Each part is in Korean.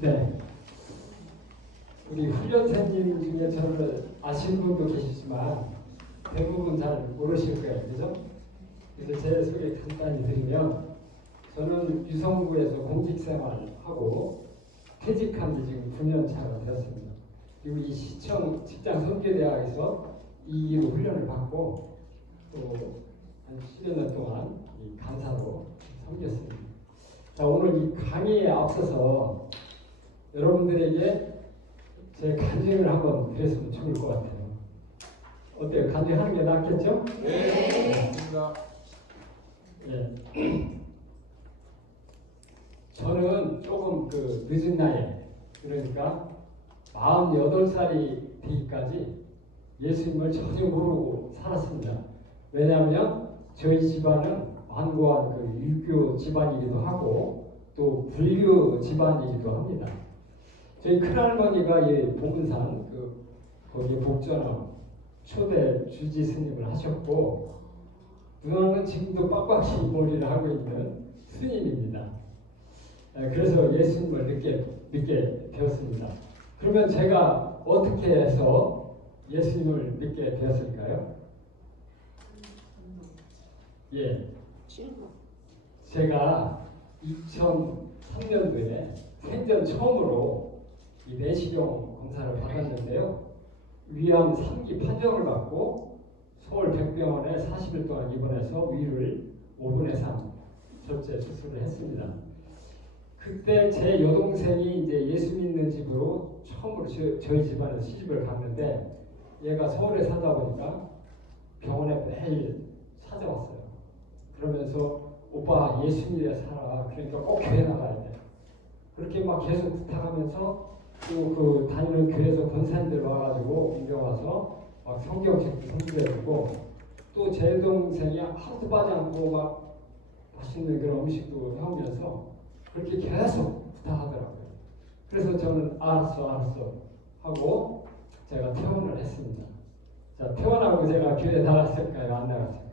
네. 우리 훈련생님 중에 저를 아시는 분도 계시지만 대부분 잘 모르실 거예요. 그죠? 그래서 제 소개 간단히 드리면 저는 유성구에서 공직생활하고 퇴직한 지 지금 9년 차가 되었습니다. 그리고 이 시청 직장 선교대학에서 2기로 훈련을 받고 또 한 10여 년 동안 이 강사로 섬겼습니다. 자, 오늘 이 강의에 앞서서 여러분들에게 제 간증을 한번 드렸으면 좋을 것 같아요. 어때요? 간증하는 게 낫겠죠? 네. 네. 저는 조금 늦은 나이에, 그러니까 48살이 되기까지 예수님을 전혀 모르고 살았습니다. 왜냐하면 저희 집안은 완고한 유교 집안이기도 하고 또 불교 집안이기도 합니다. 저희 큰할머니가 봉은산 거기 복전함 초대 주지 스님을 하셨고 누나는 지금도 빡빡이 머리를 하고 있는 스님입니다. 그래서 예수님을 믿게 되었습니다. 그러면 제가 어떻게 해서 예수님을 믿게 되었을까요? 예, 제가 2003년도에 생전 처음으로 이 내시경 검사를 받았는데요. 위암 3기 판정을 받고 서울 백병원에 40일 동안 입원해서 위를 5분의 3 절제 수술을 했습니다. 그때 제 여동생이 이제 예수 믿는 집으로 처음으로 저희 집안에서 시집을 갔는데 얘가 서울에 살다 보니까 병원에 매일 찾아왔어요. 그러면서 오빠 예수 믿어 살아. 그러니까 꼭 교회 나가야 돼. 그렇게 막 계속 부탁하면서 또 다니는 교회에서 권사님들 와가지고 옮겨와서 막 성경책도 선물해주고 또 제 동생이 하루도 빠지 않고 막 맛있는 그런 음식도 해오면서 그렇게 계속 부탁하더라고요. 그래서 저는 알았어 하고 제가 퇴원을 했습니다. 자, 퇴원하고 제가 교회 나갔을까요? 안 나갔을까요?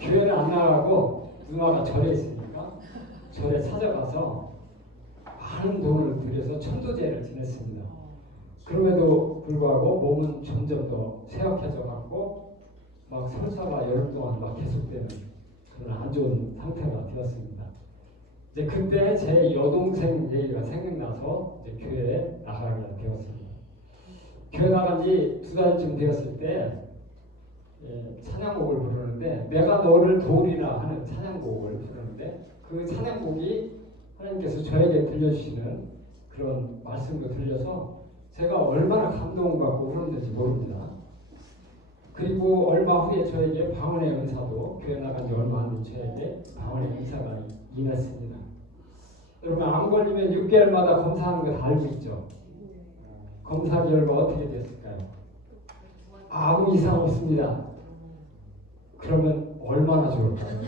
교회를 안 나가고 누나가 절에 있으니까 절에 찾아가서 많은 돈을 들여서 천도제를 지냈습니다. 그럼에도 불구하고 몸은 점점 더 쇠약해져 갖고 막 설사가 열흘 동안 막 계속되는 그런 안 좋은 상태가 되었습니다. 이제 그때 제 여동생 얘기가 생각나서 이제 교회에 나가게 되었습니다. 교회 나간 지 2달쯤 되었을 때 찬양곡을 부르는데 내가 너를 도우리라 하는 찬양곡을 부르는데 그 찬양곡이 하나님께서 저에게 들려주시는 그런 말씀도 들려서 제가 얼마나 감동받고 울었는지 모릅니다. 그리고 얼마 후에 저에게 방언의 은사도 교회 나간 지 얼마 안 된 저에게 방언의 은사가 임했습니다. 여러분 암 걸리면 6개월마다 검사하는 거 다 알고 있죠? 검사 결과 어떻게 됐을까요? 아무 이상 없습니다. 그러면 얼마나 좋을까요?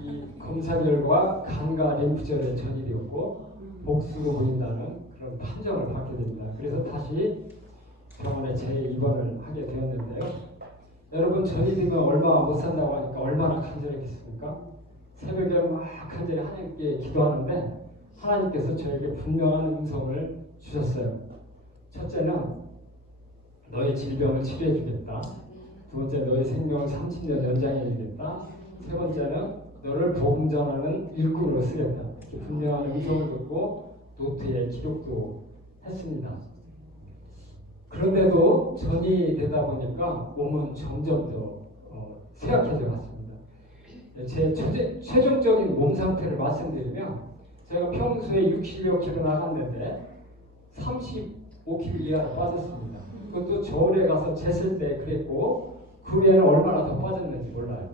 이 검사 결과 간과 림프절에 전이되었고 복수로 보인다는 그런 판정을 받게 됩니다. 그래서 다시 병원에 재입원을 하게 되었는데요. 여러분 전이 되면 얼마 못 산다고 하니까 얼마나 간절했겠습니까? 새벽에 막 간절히 하나님께 기도하는데 하나님께서 저에게 분명한 음성을 주셨어요. 첫째는 너의 질병을 치료해 주겠다. 두 번째 너의 생명을 30년 연장해 주겠다. 세 번째는 너를 복음 전하는 일꾼으로 쓰겠다. 이렇게 분명한 음성을 듣고 노트에 기록도 했습니다. 그런데도 전이 되다 보니까 몸은 점점 더 쇠약해져 갔습니다. 제 최종적인 몸 상태를 말씀드리면 제가 평소에 60여 킬로 나갔는데 35킬로 이하로 빠졌습니다. 그것도 저울에 가서 쟀을 때 그랬고 그 후에는 얼마나 더 빠졌는지 몰라요.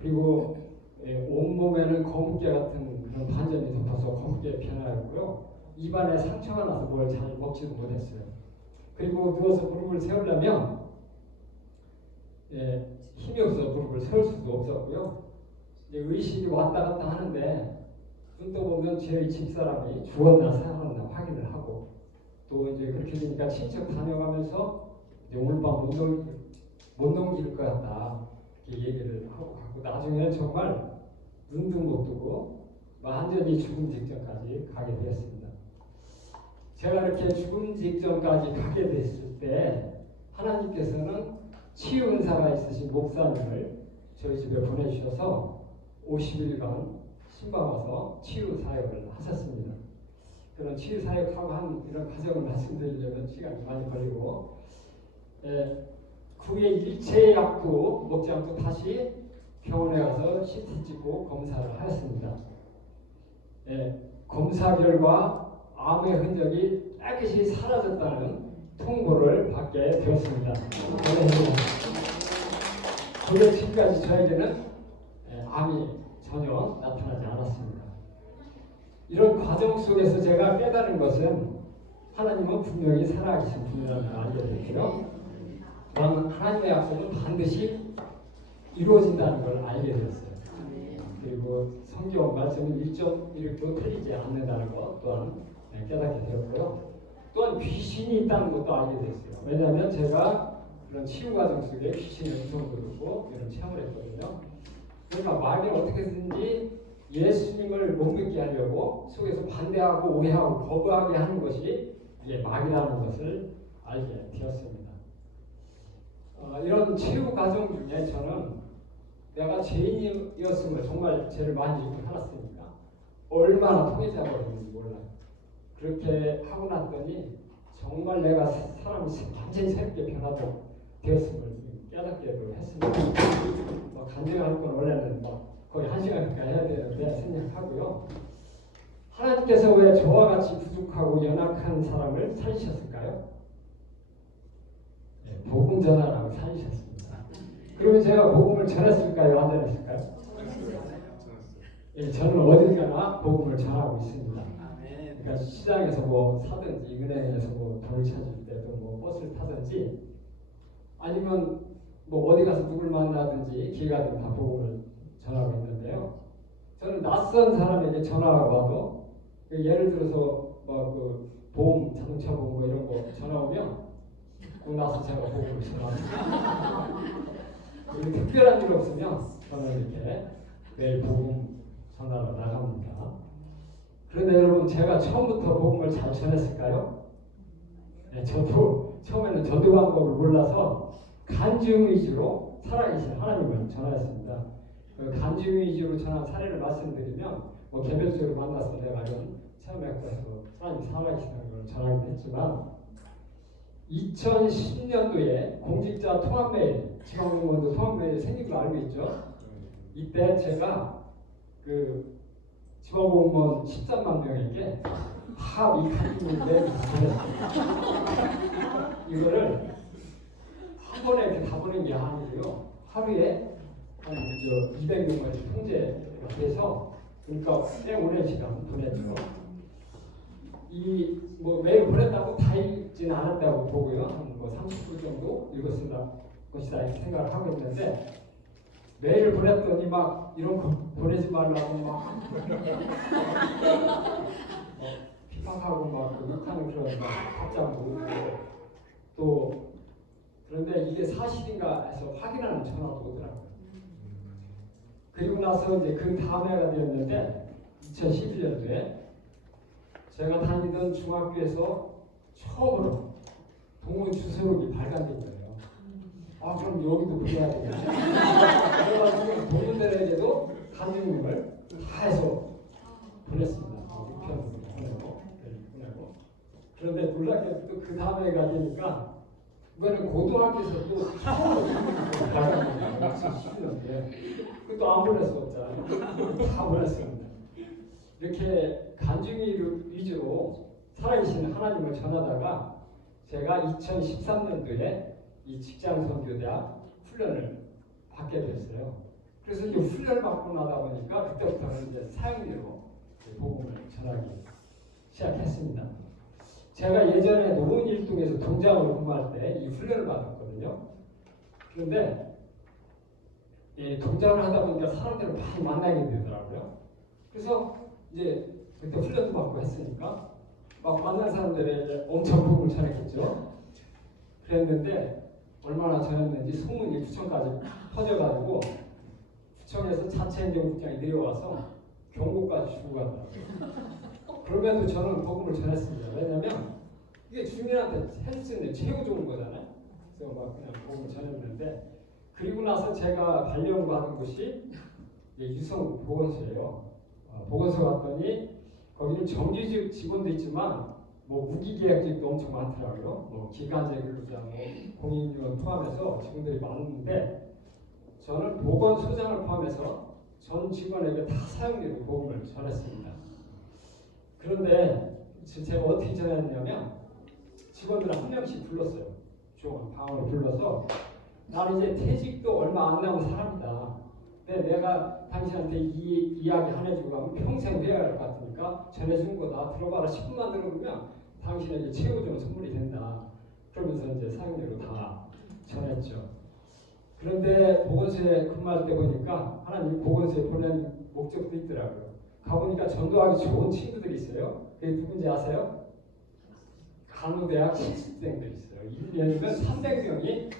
그리고 온몸에는 거뭇게 같은 그런 반점이 덮어서 거뭇게 변화였고요. 입안에 상처가 나서 뭘 잘 먹지도 못했어요. 그리고 누워서 무릎을 세우려면 힘이 없어서 무릎을 세울 수도 없었고요. 이제 의식이 왔다 갔다 하는데 눈 떠보면 저희 집사람이 죽었나 살았나 확인을 하고 또 이제 그렇게 되니까 친척 다녀가면서 이제 오늘 밤 못 넘길 것 같다 이렇게 얘기를 하고 나중에는 정말 눈도 못 뜨고 완전히 죽음 직전까지 가게 되었습니다. 제가 이렇게 죽음 직전까지 가게 됐을 때 하나님께서는 치유 은사가 있으신 목사님을 저희 집에 보내주셔서 50일간 신방 와서 치유 사역을 하셨습니다. 그런 치유 사역하고 한 이런 과정을 말씀드리려면 시간이 많이 걸리고, 그 후에 일체 약도 먹지 않고 다시 병원에 가서 CT 찍고 검사를 하였습니다. 검사 결과 암의 흔적이 깨끗이 사라졌다는 통보를 받게 되었습니다. 그게 지금까지 저에게는 암이 전혀 나타나지 않았습니다. 이런 과정 속에서 제가 깨달은 것은 하나님은 분명히 살아계신 분이라는 걸 알게 됐고요. 하나님의 약속은 반드시 이루어진다는 걸 알게 되었어요. 그리고 성경 말씀은 1.1도 틀리지 않는다는 것 또한 깨닫게 되었고요. 또한 귀신이 있다는 것도 알게 됐어요. 왜냐하면 제가 그런 치유 과정 속에 귀신의 음성도 듣고 이런 체험을 했거든요. 그러니까 마귀는 어떻게든지 예수님을 못 믿게 하려고 속에서 반대하고 오해하고 거부하게 하는 것이 이게 마귀라는 것을 알게 되었습니다. 이런 치유 과정 중에 저는 내가 죄인이었음을 정말 죄를 많이 짓고 살았으니까 얼마나 통해자가 되는지 몰라요. 그렇게 하고 났더니 정말 내가 사람이 완전히 새롭게 변화되었음을 깨닫게도 했습니다. 간증할 건 원래는 거의 1시간 가까이 해야 되는데 생략하고요. 하나님께서 왜 저와 같이 부족하고 연약한 사람을 살리셨을까요? 복음 전하라고 살리셨습니다. 그러면 제가 복음을 전했을까요? 안 전했을까요? 저는 어딜 가나 복음을 전하고 있습니다. 그러니까 시장에서 뭐 사든지 은행에서 뭐 돈을 찾을 때도 뭐 버스를 타든지 아니면 뭐 어디 가서 누굴 만나든지 기회가 되면 다 복음을 전하고 있는데요. 저는 낯선 사람에게 전화가 와도 예를 들어서 뭐 그 보험, 자동차 보험 뭐 이런 거 전화 오면 그 나서 제가 복음을 전합니다. 특별한 일 없으면 저는 이렇게 매일 복음 전하러 나갑니다. 그런데 여러분 제가 처음부터 복음을 잘 전했을까요? 저도 처음에는 전도 방법을 몰라서 간증 위주로 살아계신 하나님을 전하였습니다. 그 간증 위주로 전한 사례를 말씀드리면 뭐 개별적으로 만나서 내가 이런 처음에 가서 하나님 살아계시다는 걸 전하기도 했지만 2010년도에 공직자 통합매일, 지방공무원도 통합매일 생긴 거 알고 있죠? 이때 제가 그 지방공무원 13만 명에게 이 간증을 보냈어요. 이거를 한 번에 이렇게 다 보낸 게 아니고요. 하루에 한 200명까지 통제가 돼서 그러니까 꽤 오랜 시간 보냈죠. 이 뭐 매일 보냈다고 다 읽지는 않았다고 보고요. 한 뭐 30분 정도 읽었을 것이다 이렇게 생각을 하고 있는데 메일을 보냈더니 막 이런 거 보내지 말라고 막 핍박하고 막 욕하는 그런 답장도 오고 또 그런데 이게 사실인가 해서 확인하는 전화도 오더라고요. 그리고 나서 이제 그 다음 해가 되었는데 2011년도에 제가 다니던 중학교에서 처음으로 동문 주소록이 발간된 거예요. 그럼 여기도 보내야 되겠네. 그래가지고 동문들에게도 간증문을 다 해서 보냈습니다. 6편으로 보내고. 그런데 놀랍게도 그 다음 해가 되니까 이거는 고등학교에서 또 처음으로 발간된 거예요. 2011년도에. 그것도 안 보낼 수 없잖아요. 다 보냈습니다. 이렇게 간증 위주로 살아계신 하나님을 전하다가 제가 2013년도에 이 직장선교대학 훈련을 받게 됐어요. 그래서 이제 훈련을 받고 나다 보니까 그때부터는 이제 사역리로 복음을 전하기 시작했습니다. 제가 예전에 노원일동에서 동장으로 근무할 때 이 훈련을 받았거든요. 그런데 동장을 하다 보니까 사람들을 많이 만나게 되더라고요. 그래서 이제 그때 훈련도 받고 했으니까 막 만난 사람들의 엄청 복음을 전했겠죠. 그랬는데 얼마나 전했는지 소문이 구청까지 퍼져가지고 구청에서 그래서 자체 행정국장이 내려와서 경고까지 주고 가더라고요. 그럼에도 저는 복음을 전했습니다. 왜냐하면 이게 주민한테 해줄 수 있는 최고 좋은 거잖아요. 그래서 막 그냥 복음을 전했는데, 그리고 나서 제가 발령받은 곳이 유성 보건소예요. 보건소 갔더니 거기는 정규직 직원도 있지만 뭐 무기계약직도 엄청 많더라고요. 뭐 기간제 근로자, 뭐 공인인원 포함해서 직원들이 많은데, 저는 보건소장을 포함해서 전 직원에게 다 사용료로 복음을 전했습니다. 그런데 제가 어떻게 전했냐면, 직원들 한 명씩 불렀어요. 조금 방으로 불러서, 나는 이제 퇴직도 얼마 안 남은 사람이다. 근데 내가 당신한테 이 이야기 안 해주고 가면 평생 해야 할 것 같으니까 전해준 거다. 들어봐라. 10분만 들어보면 당신에게 최고 좋은 선물이 된다. 그러면서 이제 사용료로 다 전했죠. 그런데 보건소에 근무할 때 보니까 하나님 보건소에 보낸 목적도 있더라고요. 가보니까 전도하기 좋은 친구들이 있어요. 그게 누군지 아세요? 간호대학 실습생들이 있어요. 1년이면 300명이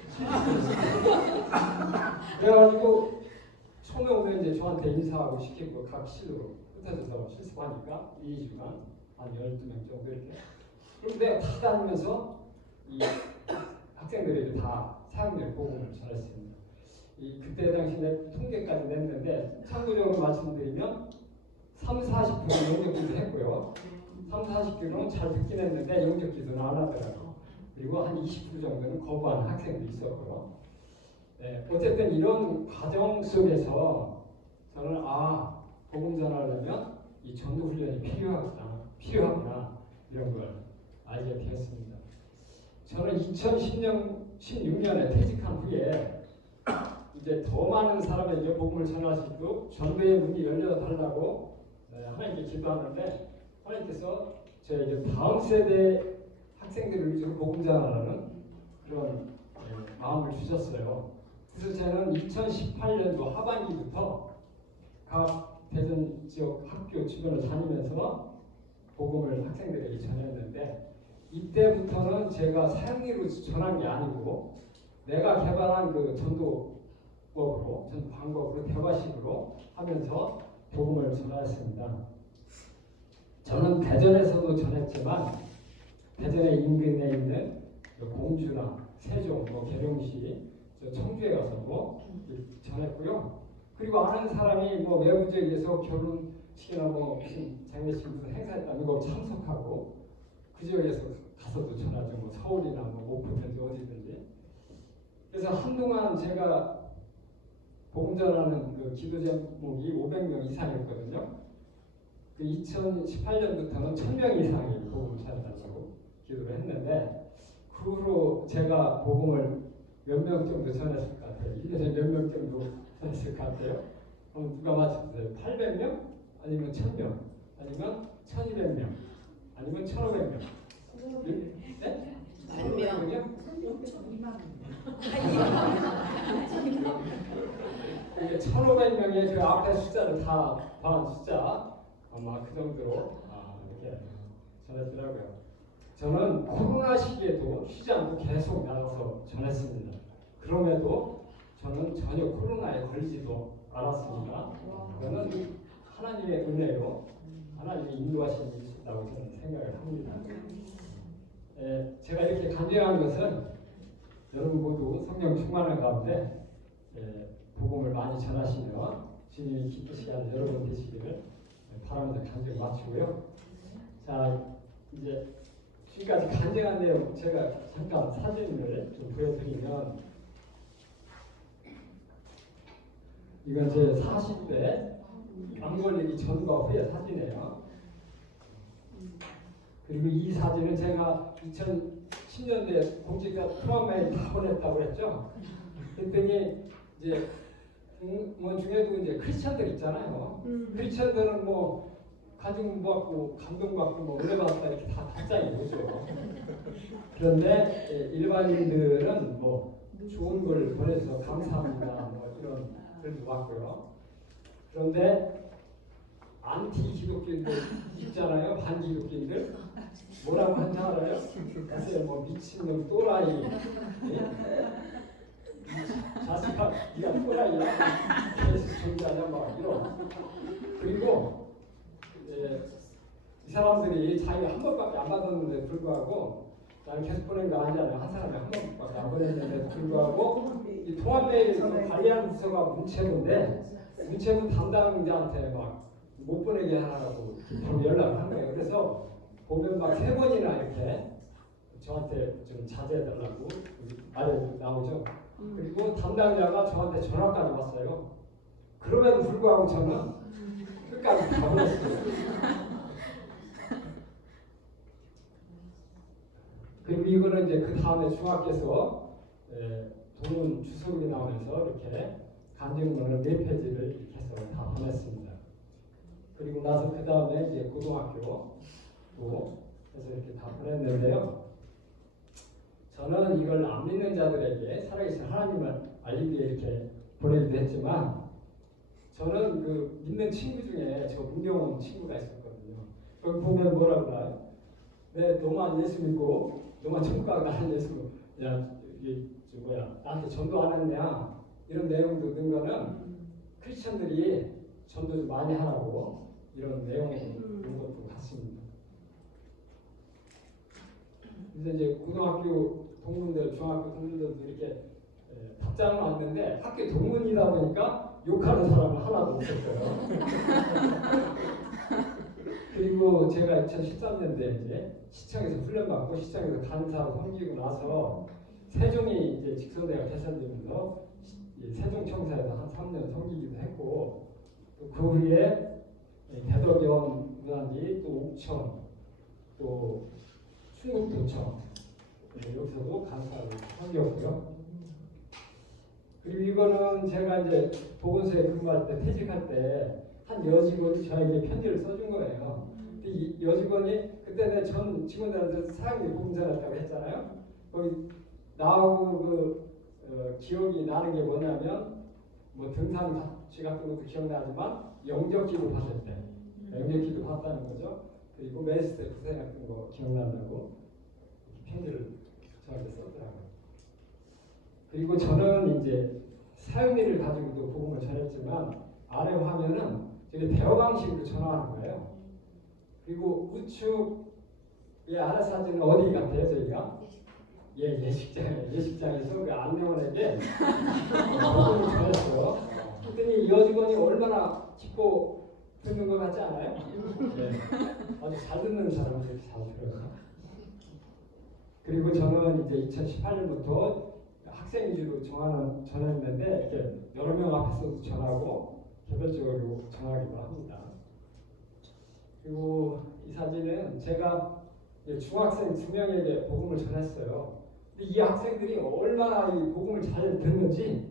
그래가지고 처음에 오면 이제 저한테 인사하고 시키고 각 실로 흩어져서 실습하니까 2주간 한 12명 정도 이렇게. 그럼 내가 다 다니면서 이 학생들에게 다 사용료 복음을 전했습니다. 그때 당시에 통계까지 냈는데, 참고적으로 말씀드리면 30-40% 영접기도 했고요. 30-40%는 잘 듣긴 했는데 영접기도는 안 하더라고요. 그리고 한 20% 정도는 거부하는 학생도 있었고요. 네, 어쨌든 이런 과정 속에서 저는 복음 전하려면 이 전도 훈련이 필요하구나 이런 걸 알게 되었습니다. 저는 2016년에 퇴직한 후에 이제 더 많은 사람에게 복음을 전할 수 있도록 전도의 문이 열려달라고 하나님께 기도하는데, 하나님께서 이제 다음 세대 학생들을 위주로 복음 전하라는 그런 마음을 주셨어요. 그래서 저는 2018년도 하반기부터 각 대전 지역 학교 주변을 다니면서 복음을 학생들에게 전했는데, 이때부터는 제가 사용리로 전한 게 아니고 내가 개발한 그 전도 방법으로 대화식으로 하면서 복음을 전하였습니다. 저는 대전에서도 전했지만 대전의 인근에 있는 공주나 세종, 계룡시, 청주에 가서도 전했고요. 그리고 아는 사람이 외부 지역에서 결혼식이나 무슨 장례식 무슨 행사했다면 거기 참석하고 그 지역에서 가서도 전하죠. 서울이나 목포든지 어디든지. 그래서 한동안 제가 복음 전하는 그 기도 제목이 500명 이상이었거든요. 그 2018년부터는 1000명 이상이 복음을 전해달라고 기도를 했는데, 그 후로 제가 복음을 몇 명 정도 전했을 것 같아요. 1년에 몇 명 정도 전했을 것 같아요. 그럼 누가 맞춰주세요. 800명? 아니면 1000명? 아니면 1200명? 아니면 1500명? 네? 1500명이요? 1500명의 그 앞에 숫자를 다 더한 숫자, 아마 그 정도로 이렇게 전했더라고요. 저는 코로나 시기에도 쉬지 않고 계속 나가서 전했습니다. 그럼에도 저는 전혀 코로나에 걸리지도 않았습니다. 그거는 하나님의 은혜로 하나님의 인도하심이 있었다고 저는 생각을 합니다. 제가 이렇게 간증한 것은 여러분 모두 성령 충만한 가운데 복음을 많이 전하시며 주님이 기쁘시게 하는 여러분 되시기를 바라면서 간증 마치고요. 자, 이제 지금까지 간증한 내용 제가 잠깐 사진을 좀 보여드리면, 이건 제 40대 암 걸리기 전과 후의 사진이에요. 그리고 이 사진은 제가 2010년대에 공직자 트라우마에 다 보냈다고 했죠. 그랬더니 이제 뭐 중에도 이제 크리스천들 있잖아요. 크리스천들은 가정 받고 감동받고 은혜 받았다 이렇게 다 답장이 오죠. 그런데 일반인들은 좋은 걸 보내서 감사합니다 이런 글도 왔고요. 그런데 안티 기독교인들 있잖아요. 반기독교인들 뭐라고 한지 알아요? 글쎄요, 미친놈 또라이, 자식아 네가 또라이야, 예수 존재하지 그냥 막 이런. 그리고 이 사람들이 자기가 한 번밖에 안 받았는데 불구하고 나는 계속 보낸 거 아니잖아요. 한 사람이 한 번밖에 안 보냈는데 불구하고 이 통합메일에서 관리하는 부서가 문체부 담당자한테 막 못 보내게 하라고 연락을 한 거예요. 그래서 보면 막 3번이나 이렇게 저한테 좀 자제해달라고 아래 나오죠. 그리고 담당자가 저한테 전화까지 왔어요. 그럼에도 불구하고 저는 끝까지 가버렸어요. 그리고 이거는 이제 그 다음에 중학교에서 동문 주소록이 나오면서 이렇게 간증문을 4페이지를 이렇게 해서 다 보냈습니다. 그리고 나서 그 다음에 이제 고등학교도 해서 이렇게 다 보냈는데요. 저는 이걸 안 믿는 자들에게 살아계신 하나님을 알리기 위해 이렇게 보내기도 했지만 저는 그 믿는 친구 중에 저 문경원 친구가 있었거든요. 거기 보면 뭐라고 나요? 너만 예수 믿고 너만 천국 가고 나는 예수 나한테 전도 안 했냐 이런 내용도 넣은 거는 크리스천들이 전도 좀 많이 하라고 이런 내용이 있는 것도 같습니다. 그래서 이제 고등학교 동문들, 중학교 동문들도 이렇게 답장을 왔는데 학교 동문이다 보니까 욕하는 사람은 하나도 없었어요. 그리고 제가 2013년도에 이제 시청에서 훈련받고 시청에서 간사로 섬기고 나서 세종이 이제 직선대가 개설되면서 세종청사에서 한 3년 섬기기도 했고 또 그 후에 대덕연 무단지 또 옥천 또 충북도청 여기서도 간사로 섬겼고요. 그리고 이거는 제가 이제 보건소에 근무할 때 퇴직할 때 한 여직원이 저에게 편지를 써준 거예요. 근데 이 여직원이 그때 내 전 직원들한테 사형리 복음전했다고 했잖아요. 거기 나하고 기억이 나는 게 뭐냐면 뭐 등산 같이 같은 것도 기억나지만 영접기도 받았대. 영접기도 받았다는 거죠. 그리고 메스트 부세 같은 거 기억난다고 편지를 저한테 썼더라고요. 그리고 저는 이제 사형리를 가지고도 복음을 전했지만 아래 화면은 저게 대화 방식으로 전화하는 거예요. 그리고 우측의 아래 사진은 어디 같아요, 저희가? 예식장에서 그 안내원에게 복음을 전했어요. 그랬더니 이 여직원이 얼마나 기뻐 듣는 것 같지 않아요? 네. 아주 잘 듣는 사람은 이렇게 잘 들어요. 그리고 저는 이제 2018년부터 학생 위주로 전화했는데 이렇게 여러 명 앞에서도 전하고 개별적으로 전하기도 합니다. 그리고 이 사진은 제가 중학생 2명에게 복음을 전했어요. 근데 이 학생들이 얼마나 이 복음을 잘 듣는지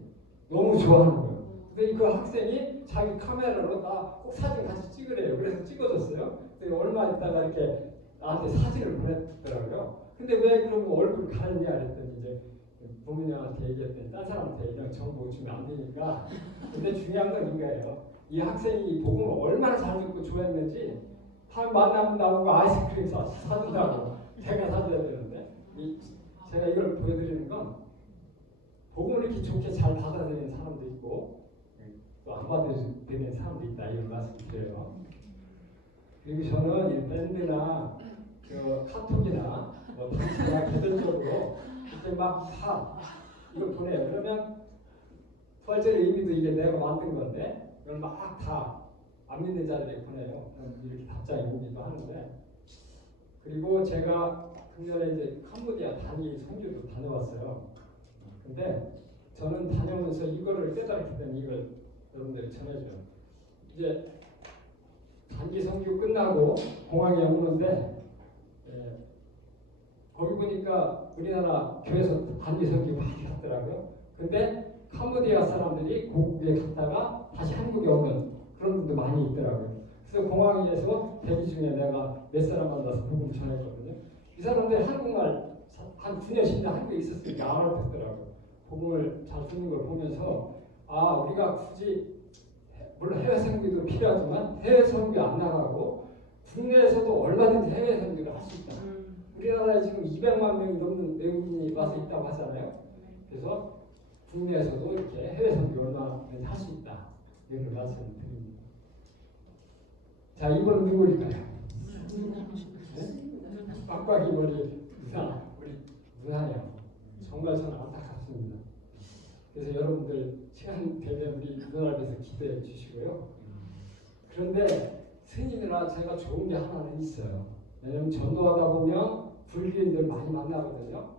너무 좋아하는 거예요. 근데 그 학생이 자기 카메라로 나 꼭 사진 같이 찍으래요. 그래서 찍어줬어요. 근데 얼마 있다가 이렇게 나한테 사진을 보냈더라고요. 근데 왜 그러면 얼굴 가렸냐 그랬더니 이제 부모님한테 얘기했더니 딴 사람한테 이런 정보 주면 안 되니까. 근데 중요한 건 이거예요. 이 학생이 복음을 얼마나 잘 듣고 좋아했는지 만나면 나보고 아이스크림 사준다고 제가 사줘야 되는데 제가 이걸 보여드리는 건 복음을 이렇게 좋게 잘 받아들이는 사람도 있고 또 안 받아들이는 사람도 있다 이런 말씀 드려요. 그리고 저는 이 밴드나 카톡이나 뭐 단체나 개별적으로 이제 막 다 이걸 보내요. 그러면 부활절의 의미도 이게 내가 만든 건데 이걸 막 다 안 믿는 자들에게 보내요. 이렇게 답장이 오기도 하는데 그리고 제가 작년에 이제 캄보디아 단기 선교도 다녀왔어요. 근데 저는 다녀오면서 이거를 깨달았기 때문에 이걸 여러분들이 전해줘요. 이제 단기 선교 끝나고 공항에 오는데 거기 보니까 우리나라 교회에서 단기 선교 많이 갔더라고요. 근데 캄보디아 사람들이 고국에 갔다가 다시 한국에 오는 그런 분도 많이 있더라고요. 그래서 공항에서 대기 중에 내가 몇 사람 만나서 복음을 전했거든요. 이 사람들 한국말 한 9년 10년 한국에 있었으니까 알아듣더라고요. 복음을 잘 듣는 걸 보면서 우리가 굳이 물론 해외 선교도 필요하지만 해외 선교 안 나가고 국내에서도 얼마든지 해외 선교를 할 수 있다. 우리나라에 지금 200만 명이 넘는 외국인이 와서 있다고 하잖아요. 그래서 국내에서도 이렇게 해외 선교 얼마든지 할 수 있다. 이런 말씀드립니다. 자, 이번 누구일까요? 네? 빡빡이 머리 누나, 우리 누나요. 정말 저는 안타깝습니다. 그래서 여러분들 시간 되면 우리 누나를 위해서 기도해 주시고요. 그런데 스님이나 제가 좋은 게 하나는 있어요. 왜냐면 전도하다 보면 불교인들 많이 만나거든요.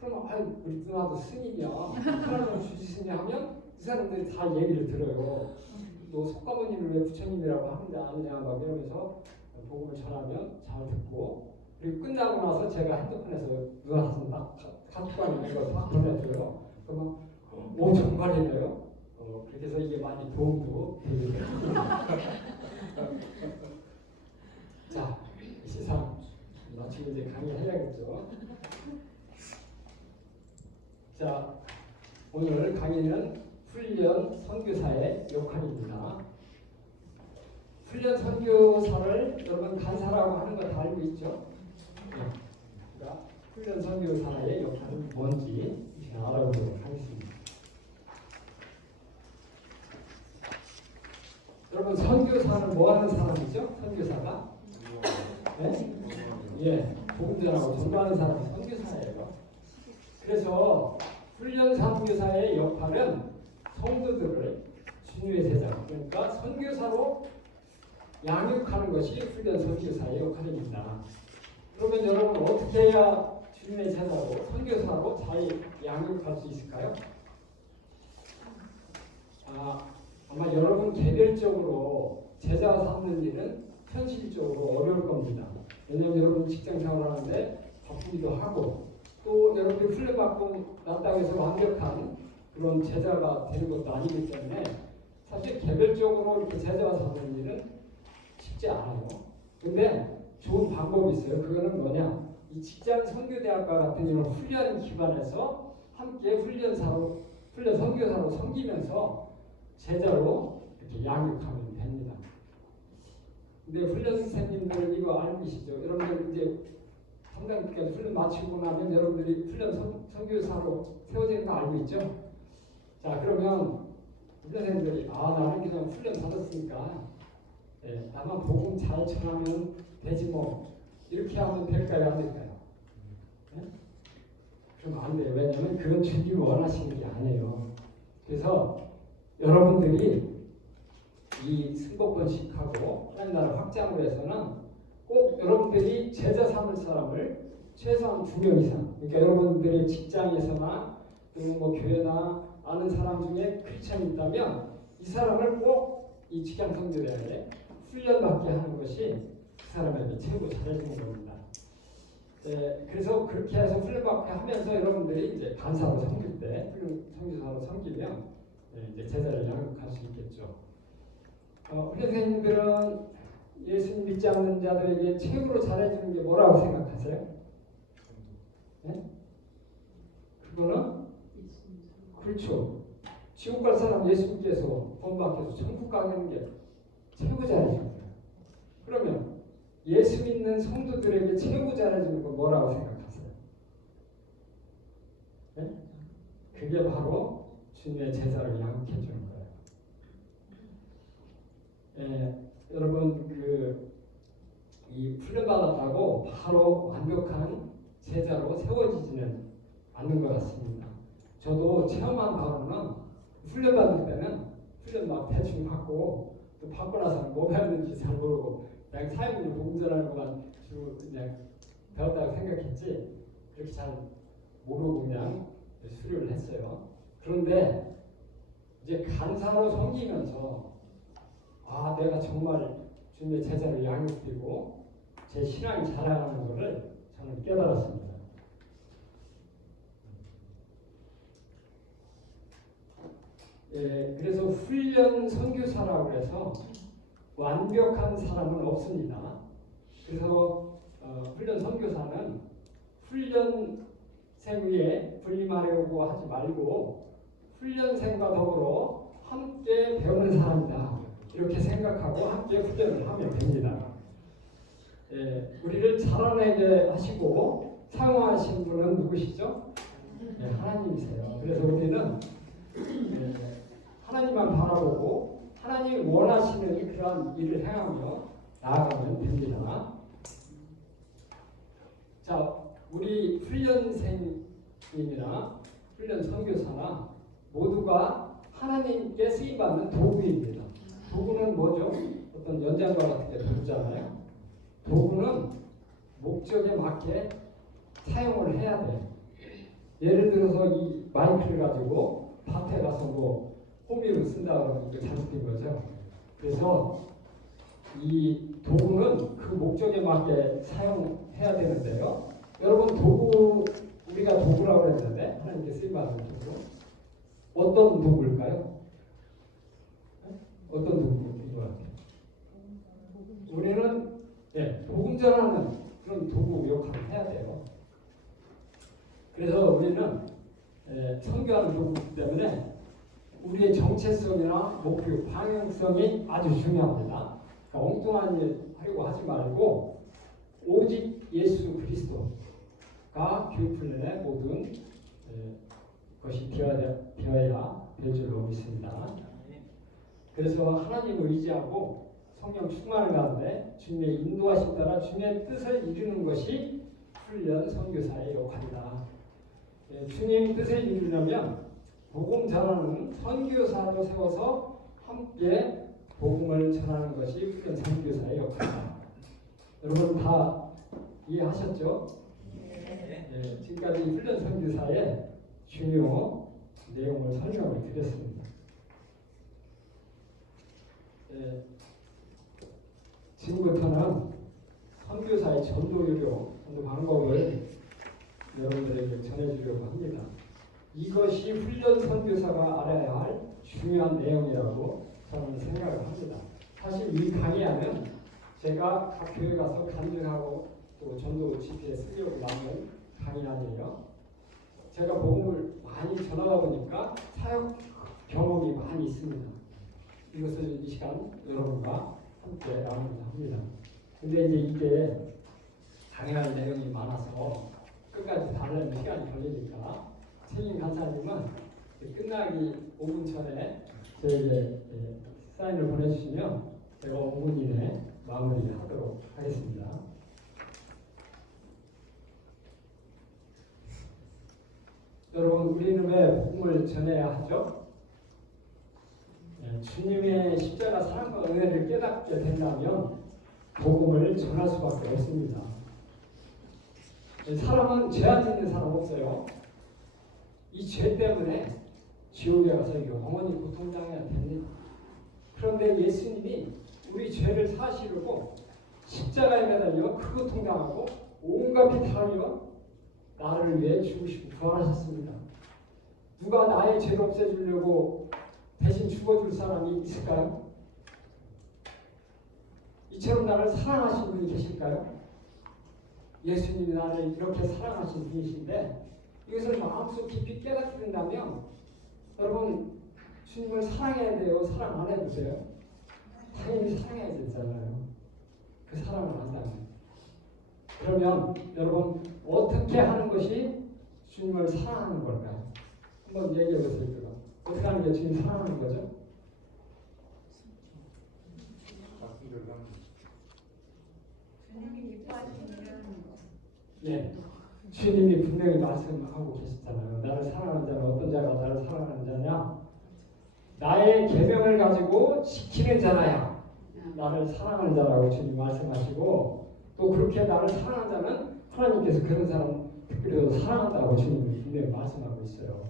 그러면 우리 누나도 스님이야. 하나님 주지스님 하면 이 사람들이 다 얘기를 들어요. 너 석가모니를 왜 부처님이라고 하는데 아니냐 막 이러면서 복음을 전하면 잘 듣고, 그리고 끝나고 나서 제가 핸드폰에서 누나 사진 딱 갖고 가는 거 다 보내줘요. 그러면 오 정말이네요. 그렇게 해서 이게 많이 도움도 되게 자, 시상 마치고 이제 강의해야겠죠. 자, 오늘 강의는 훈련 선교사의 역할입니다. 훈련 선교사를 여러분 간사라고 하는 거 다 알고 있죠? 네. 그러니까 훈련 선교사의 역할은 뭔지 알아보도록 하겠습니다. 여러분 선교사는 뭐 하는 사람이죠? 선교사가? 네? 예, 복음 전하고 전도하는 사람이 선교사예요. 그래서 훈련 선교사의 역할은 성도들을 주님의 제자, 그러니까 선교사로 양육하는 것이 훈련 선교사의 역할입니다. 그러면 여러분 어떻게 해야 주님의 제자로 선교사로 잘 양육할 수 있을까요? 아마 여러분 개별적으로 제자 삼는 일은 현실적으로 어려울 겁니다. 왜냐하면 여러분 직장 생활하는데 바쁘기도 하고, 또 여러분이 훈련받고 났다고 해서 완벽한 그런 제자가 되는 것도 아니기 때문에 사실 개별적으로 이렇게 제자가 삼는 일은 쉽지 않아요. 근데 좋은 방법이 있어요. 그거는 뭐냐? 이 직장 선교대학과 같은 이런 훈련 기관에서 함께 훈련 선교사로 섬기면서 제자로 이렇게 양육하면 됩니다. 근데 훈련 선생님들 이거 알고 계시죠? 여러분들 이제 상당히까지 훈련 마치고 나면 여러분들이 훈련 선교사로 세워지는 거 알고 있죠? 자, 그러면 훈련 선생님들이 나는 그냥 훈련 받았으니까 나만 복음 잘 전하면 되지 뭐 이렇게 하면 될까요? 안 될까요? 네? 그럼 안 돼요. 왜냐하면 그건 주님이 원하시는 게 아니에요. 그래서 여러분들이 이 승복번식하고 하나님 나라 확장을 위해서는 꼭 여러분들이 제자 삼을 사람을 최소한 2명 이상, 그러니까 여러분들의 직장에서나 또 뭐 교회나 아는 사람 중에 크리스천이 있다면 이 사람을 꼭 이 직장 성도들에게 훈련받게 하는 것이 그 사람에게 최고 잘해주는 겁니다. 그래서 그렇게 해서 훈련받게 하면서 여러분들이 이제 간사로 섬길 때, 선교사로 섬기면 이제 제자를 양육할 수 있겠죠. 훈련 선생님들은 예수님 믿지 않는 자들에게 최고로 잘해주는 게 뭐라고 생각하세요? 네? 그거는 그렇죠. 지옥 갈 사람 예수님께서 본받께서 천국 가는 게 최고 잘해주는 거예요. 그러면 예수 믿는 성도들에게 최고 잘해주는 건 뭐라고 생각하세요? 네? 그게 바로 주님의 제자를 양육해 주는 거예요. 여러분 이 훈련받았다고 바로 완벽한 제자로 세워지지는 않는 것 같습니다. 저도 체험한 바로는 훈련받을 때는 훈련 막 대충 받고 또 받고 나서 뭐 배웠는지 잘 모르고 그냥 사회문을 봉전하는 것만 주로 그냥 배웠다고 생각했지 그렇게 잘 모르고 그냥 수료를 했어요. 그런데 이제 간사로 섬기면서 내가 정말 주님의 제자를 양육되고 제 신앙이 자라나는 것을 저는 깨달았습니다. 그래서 훈련 선교사라고 해서 완벽한 사람은 없습니다. 그래서 훈련 선교사는 훈련생 위에 분리하려고 하지 말고 훈련생과 더불어 함께 배우는 사람이다. 이렇게 생각하고 함께 훈련을 하면 됩니다. 우리를 자라나게 하시고 사용하신 분은 누구시죠? 하나님이세요. 그래서 우리는 하나님만 바라보고 원하시는 그런 일을 행하며 나아가면 됩니다. 자, 우리 훈련생님이나 훈련 선교사나 모두가 하나님께 쓰임받는 도구입니다. 도구는 뭐죠? 어떤 연장과 같은 게 도구잖아요. 도구는 목적에 맞게 사용을 해야 돼요. 예를 들어서 이 마이크를 가지고 밭에 가서 뭐 호미를 쓴다 그러면 이거 잘못된 거죠. 그래서 이 도구는 그 목적에 맞게 사용해야 되는데요. 여러분 도구, 우리가 도구라고 했는데 하나님께 쓰임받는 도구 어떤 도구일까요? 어떤 도구인 것 같아요? 우리는 복음 전하는 그런 도구 역할을 해야 돼요. 그래서 우리는 선교하는 도구이기 때문에 우리의 정체성이나 목표, 방향성이 아주 중요합니다. 그러니까 엉뚱한 일 하려고 하지 말고 오직 예수 그리스도가 교육훈련의 모든 것이 되어야 될 줄로 믿습니다. 그래서 하나님을 의지하고 성령 충만을 가운데 주님의 인도하심 따라 주님의 뜻을 이루는 것이 훈련 선교사의 역할이다. 주님 뜻을 이루려면 복음 전하는 선교사로 세워서 함께 복음을 전하는 것이 훈련 선교사의 역할이다. 여러분 다 이해하셨죠? 네. 지금까지 훈련 선교사의 중요 내용을 설명을 드렸습니다. 지금부터는 선교사의 전도 유료, 전도 방법을 여러분들에게 전해주려고 합니다. 이것이 훈련 선교사가 알아야 할 중요한 내용이라고 저는 생각을 합니다. 사실 이 강의하는 제가 각 교회 가서 간증하고 또 전도 집회에 쓰려고 나온 강의 아니에요. 제가 복음을 많이 전하다 보니까 사역 경험이 많이 있습니다. 이것을 이 시간 여러분과 함께 나누고자 합니다. 근데 이제 이게 강의할 내용이 많아서 끝까지 다 하려면 시간이 걸리니까 책임 간사님은 끝나기 5분 전에 저에게 사인을 보내주시면 제가 5분 이내에 마무리하도록 하겠습니다. 여러분 우리는 왜 복음을 전해야 하죠? 주님의 십자가 사랑과 은혜를 깨닫게 된다면 복음을 전할 수밖에 없습니다. 사람은 죄 안 짓는 사람 없어요. 이 죄 때문에 지옥에 가서 영원히 고통당해야 됩니다. 그런데 예수님이 우리 죄를 사시려고 십자가에 매달려 그 고통당하고 온갖 피 탈려 나를 위해 죽으시고 부활하셨습니다. 누가 나의 죄를 없애주려고 대신 죽어줄 사람이 있을까요? 이처럼 나를 사랑하시는 분이 계실까요? 예수님이 나를 이렇게 사랑하신 분이신데 이것을 마음속 깊이 깨닫게 된다면 여러분 주님을 사랑해야 돼요? 사랑 안 해도 돼요? 당연히 사랑해야 되잖아요. 그 사랑을 한다면. 그러면 여러분 어떻게 하는 것이 주님을 사랑하는 걸까요? 한번 얘기해 보세요. 어떻게 하는 게 주님 사랑하는 거죠? 주님이 기뻐하시는 예, 주님이 분명히 말씀하고 계시잖아요. 나를 사랑하는 자는 어떤 자가 나를 사랑하는 자냐? 나의 계명을 가지고 지키는 자라야 나를 사랑하는 자라고 주님 말씀하시고 또 그렇게 나를 사랑하는 자는 하나님께서 그런 사람 특별히 사랑한다고 주님이 분명히 말씀하고 있어요.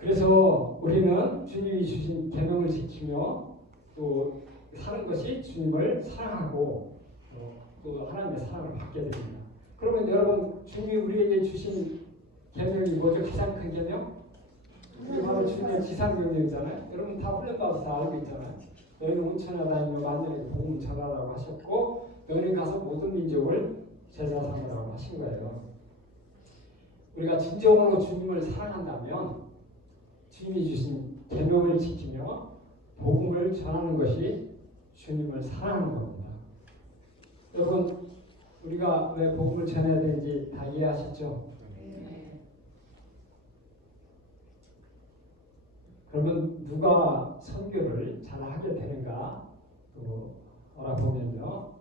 그래서 우리는 주님이 주신 계명을 지키며 또 사는 것이 주님을 사랑하고 또 하나님의 사랑을 받게 됩니다. 그러면 여러분 주님이 우리에게 주신 계명이 뭐죠? 가장 큰 계명? 그게 바로 주님의 지상명령이잖아요. 여러분 다 훈련받아서 다 알고 있잖아요. 너희는 온천에 다니며 만민에게 복음을 전하라고 하셨고 너희는 가서 모든 민족을 제자 삼으라고 하신 거예요. 우리가 진정으로 주님을 사랑한다면 주님이 주신 계명을 지키며 복음을 전하는 것이 주님을 사랑하는 겁니다. 여러분 우리가 왜 복음을 전해야 되는지 다 이해하셨죠? 네. 그러면 누가 선교를 잘 하게 또 알아보면요,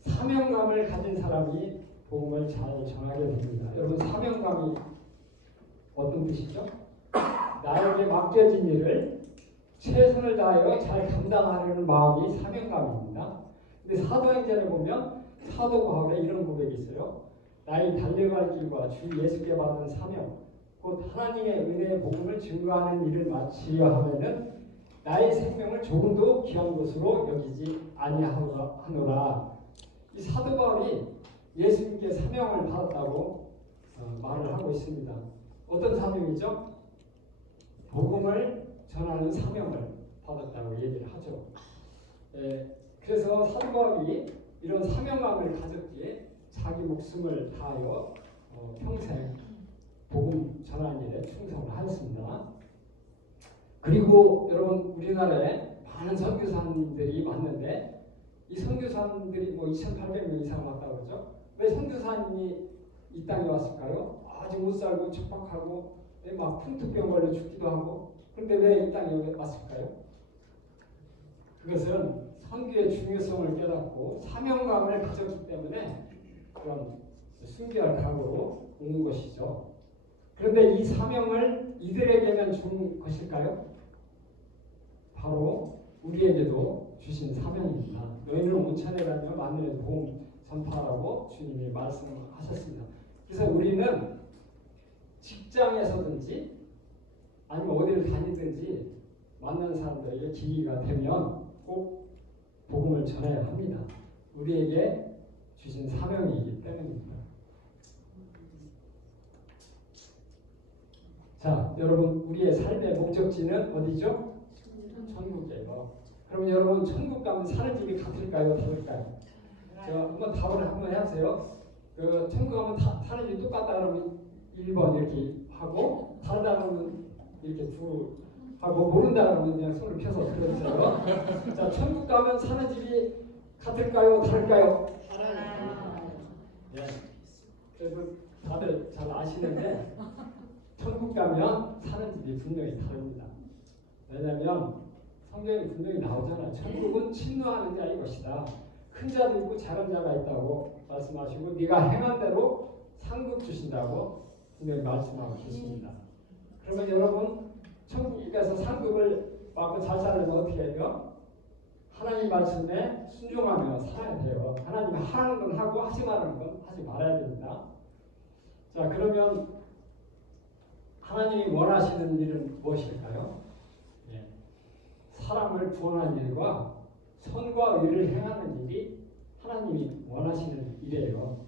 사명감을 가진 사람이 복음을 잘 전하게 됩니다. 여러분, 사명감이 어떤 뜻이죠? 나에게 맡겨진 일을 최선을 다하여 잘 감당하려는 마음이 사명감입니다. 근데 사도행전에 보면 사도 바울의 이런 고백이 있어요. 나의 달려갈 길과 주 예수께 받은 사명, 곧 하나님의 은혜의 복음을 증거하는 일을 마치려 하면은 나의 생명을 조금도 귀한 것으로 여기지 아니하노라. 이 사도 바울이 예수님께 사명을 받았다고 말을 하고 있습니다. 어떤 사명이죠? 복음을 전하는 사명을 받았다고 얘기를 하죠. 그래서 사도 바울이 이런 사명감을 가졌기에 자기 목숨을 다하여 평생 복음 전하는 일에 충성을 하였습니다. 그리고 여러분, 우리나라에 많은 선교사님들이 많은데 이 선교사님들이 뭐 2,800명 이상 왔다고 그러죠. 왜 선교사님이 이 땅에 왔을까요? 아직 못 살고 척박하고 막 풍토병 걸려 죽기도 하고. 그런데 왜 이 땅에 왔을까요? 그것은 선교의 중요성을 깨닫고 사명감을 가졌기 때문에 그런 순교할 각오로 온 것이죠. 그런데 이 사명을 이들에게만 준 것일까요? 바로 우리에게도 주신 사명입니다. 너희는 온천에 가며 만민의 복음 전파하라고 주님이 말씀하셨습니다. 그래서 우리는 직장에서든지 아니면 어디를 다니든지 만나는 사람들에게 기회가 되면 꼭 복음을 전해야 합니다. 우리에게 주신 사명이기 때문입니다. 자, 여러분, 우리의 삶의 목적지는 어디죠? 천국이에요. 그럼 여러분, 천국 가면 사는 집이 같을까요? 다를까요? 한번 답을 한번 해보세요. 천국 가면 사는 집이 똑같다 그러면 1번 이렇게 하고, 다르다 그러면 이렇게 하고, 모른다 그러면 그냥 손을 펴서 들어주세요. 자, 천국 가면 사는 집이 같을까요? 다를까요? 달아요. 네. 그래서 다들 잘 아시는데 천국 가면 사는 집이 분명히 다릅니다. 왜냐하면 성경에 분명히 나오잖아요. 천국은 침노하는 자의 것이다. 큰 자도 있고 작은 자가 있다고 말씀하시고 네가 행한 대로 상급 주신다고 분명히 말씀하고 계십니다. 그러면 여러분, 천국에 가서 상급을 받고 잘 살려면 어떻게 해요? 하나님 말씀에 순종하며 살아야 돼요. 하나님이 하라는 건 하고 하지 말라는 건 하지 말아야 됩니다. 자, 그러면 하나님이 원하시는 일은 무엇일까요? 사람을 구원하는 일과 선과 의를 행하는 일이 하나님이 원하시는 일이에요.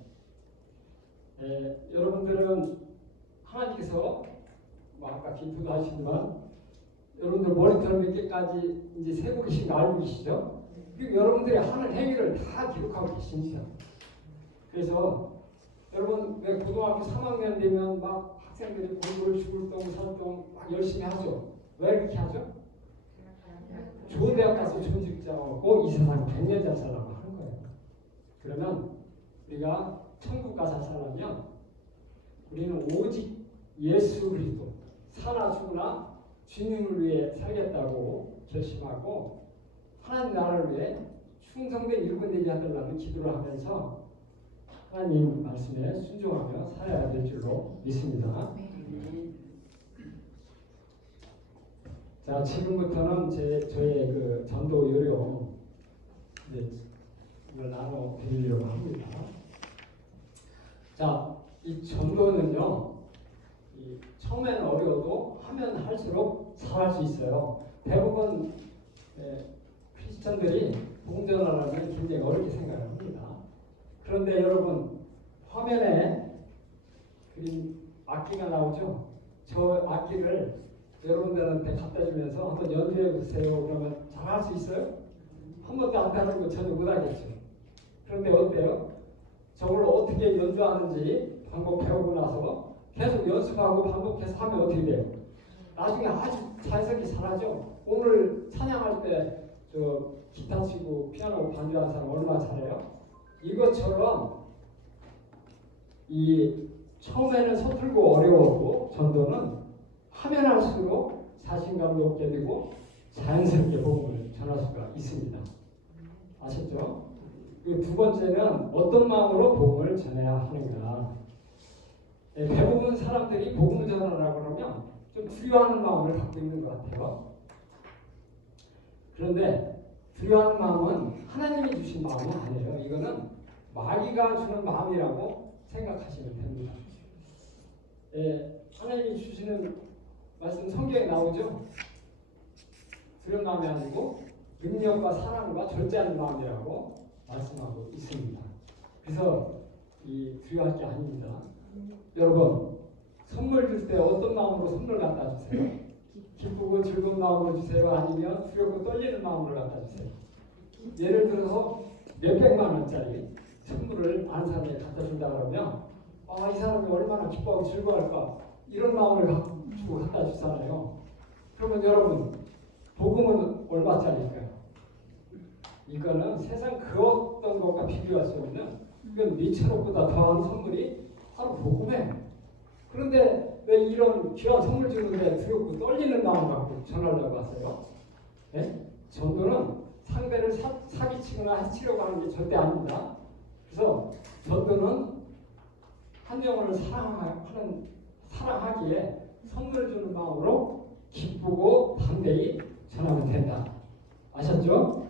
여러분들은 하나님께서 아까 기도도 하시지만 여러분들 머리털 몇 개까지 이제 세고 계신 거 알고 계시죠? 그리고 여러분들의 하는 행위를 다 기록하고 계십니다. 그래서 여러분, 왜 고등학교 3학년 되면 막 학생들이 공부를 죽을 똥 살똥 막 열심히 하죠? 왜 그렇게 하죠? 좋은 대학 가서 좋은 직장 얻고 이 세상 100년 잘 살라고 하는 거예요. 그러면 우리가 천국 가서 살려면 우리는 오직 예수 그리스도 사나 죽으나 주님을 위해 살겠다고 결심하고 하나님 나라를 위해 충성된 일꾼되게 하달라는 기도를 하면서 하나님 말씀에 순종하며 살아야 될 줄로 믿습니다. 자, 지금부터는 저의 그 전도 요령 이걸 나눠 드리려고 합니다. 자, 이 전도는요, 처음에는 어려워도 하면 할수록 잘할 수 있어요. 대부분 크리스천들이 복음 전하려면 굉장히 어렵게 생각합니다. 그런데 여러분, 화면에 그린 악기가 나오죠? 저 악기를 여러분들한테 갖다 주면서 한번 연주해 보세요. 그러면 잘할 수 있어요? 한 번도 안 다루고 전혀 못하겠죠. 그런데 어때요? 저걸 어떻게 연주하는지 방법 배우고 나서 계속 연습하고 반복해서 하면 어떻게 돼요? 나중에 아주 자연스럽게 잘하죠. 오늘 찬양할 때 저 기타 치고 피아노 반주하는 사람 얼마나 잘해요? 이것처럼 이 처음에는 서툴고 어려워도 전도는 하면 할수록 자신감도 얻게 되고 자연스럽게 복음을 전할 수가 있습니다. 아셨죠? 그 두 번째는 어떤 마음으로 복음을 전해야 하는가. 대부분 사람들이 복음을 전하라고 그러면 좀 두려워하는 마음을 갖고 있는 것 같아요. 그런데 두려워하는 마음은 하나님이 주신 마음이 아니에요. 이거는 마귀가 주는 마음이라고 생각하시면 됩니다. 하나님이 주시는 말씀 성경에 나오죠. 두려운 마음이 아니고 능력과 사랑과 절제하는 마음이라고 말씀하고 있습니다. 그래서 이 두려워할 게 아닙니다. 여러분, 선물 줄 때 어떤 마음으로 선물 갖다 주세요? 기쁘고 즐거운 마음으로 주세요? 아니면 두렵고 떨리는 마음으로 갖다 주세요? 예를 들어서 몇백만 원짜리 선물을 아는 사람에게 갖다 준다 그러면 이 사람이 얼마나 기뻐하고 즐거워할까, 이런 마음을 가지고 갖다 주잖아요. 그러면 여러분, 복음은 얼마짜리일까요? 이거는 세상 그 어떤 것과 비교할 수 없는, 이건 미천억보다 더한 선물이 바로 복음이에요. 그런데 왜 이런 귀한 선물 주는데 두렵고 떨리는 마음 갖고 전하려고 하세요? 네? 전도는 상대를 사기치거나 해치려고 하는 게 절대 아닙니다. 그래서 전도는 한 영혼을 사랑하기에 선물 주는 마음으로 기쁘고 담대히 전하면 된다. 아셨죠?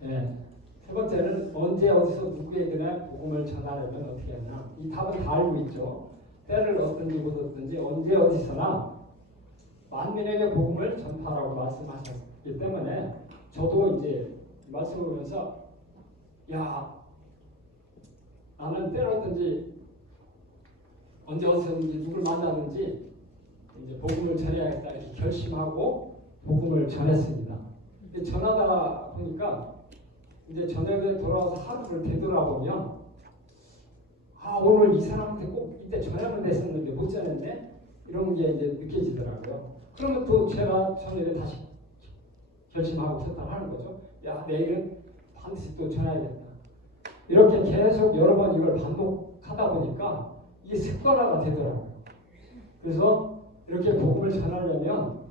네. 세 번째는 언제 어디서 누구에게나 복음을 전하려면 어떻게 하냐. 이 답은 다 알고 있죠. 때를 얻든지 못 얻든지 언제 어디서나 만민에게 복음을 전파하라고 말씀하셨기 때문에 저도 이제 말씀을 보면서 나는 때를 얻든지 언제 어디서든지 누굴 만나든지 이제 복음을 전해야겠다 이렇게 결심하고 복음을 전했습니다. 전하다 보니까 이제 저녁에 돌아와서 하루를 되돌아보면 오늘 이 사람한테 꼭 이때 전화를 냈었는데 못 전했네, 이런 게 이제 느껴지더라고요. 그러면 또 제가 저녁에 다시 결심하고 부탁하는 거죠. 내일은 반드시 또 전화해야겠다. 이렇게 계속 여러 번 이걸 반복하다 보니까 이게 습관화가 되더라고요. 그래서 이렇게 복음을 전하려면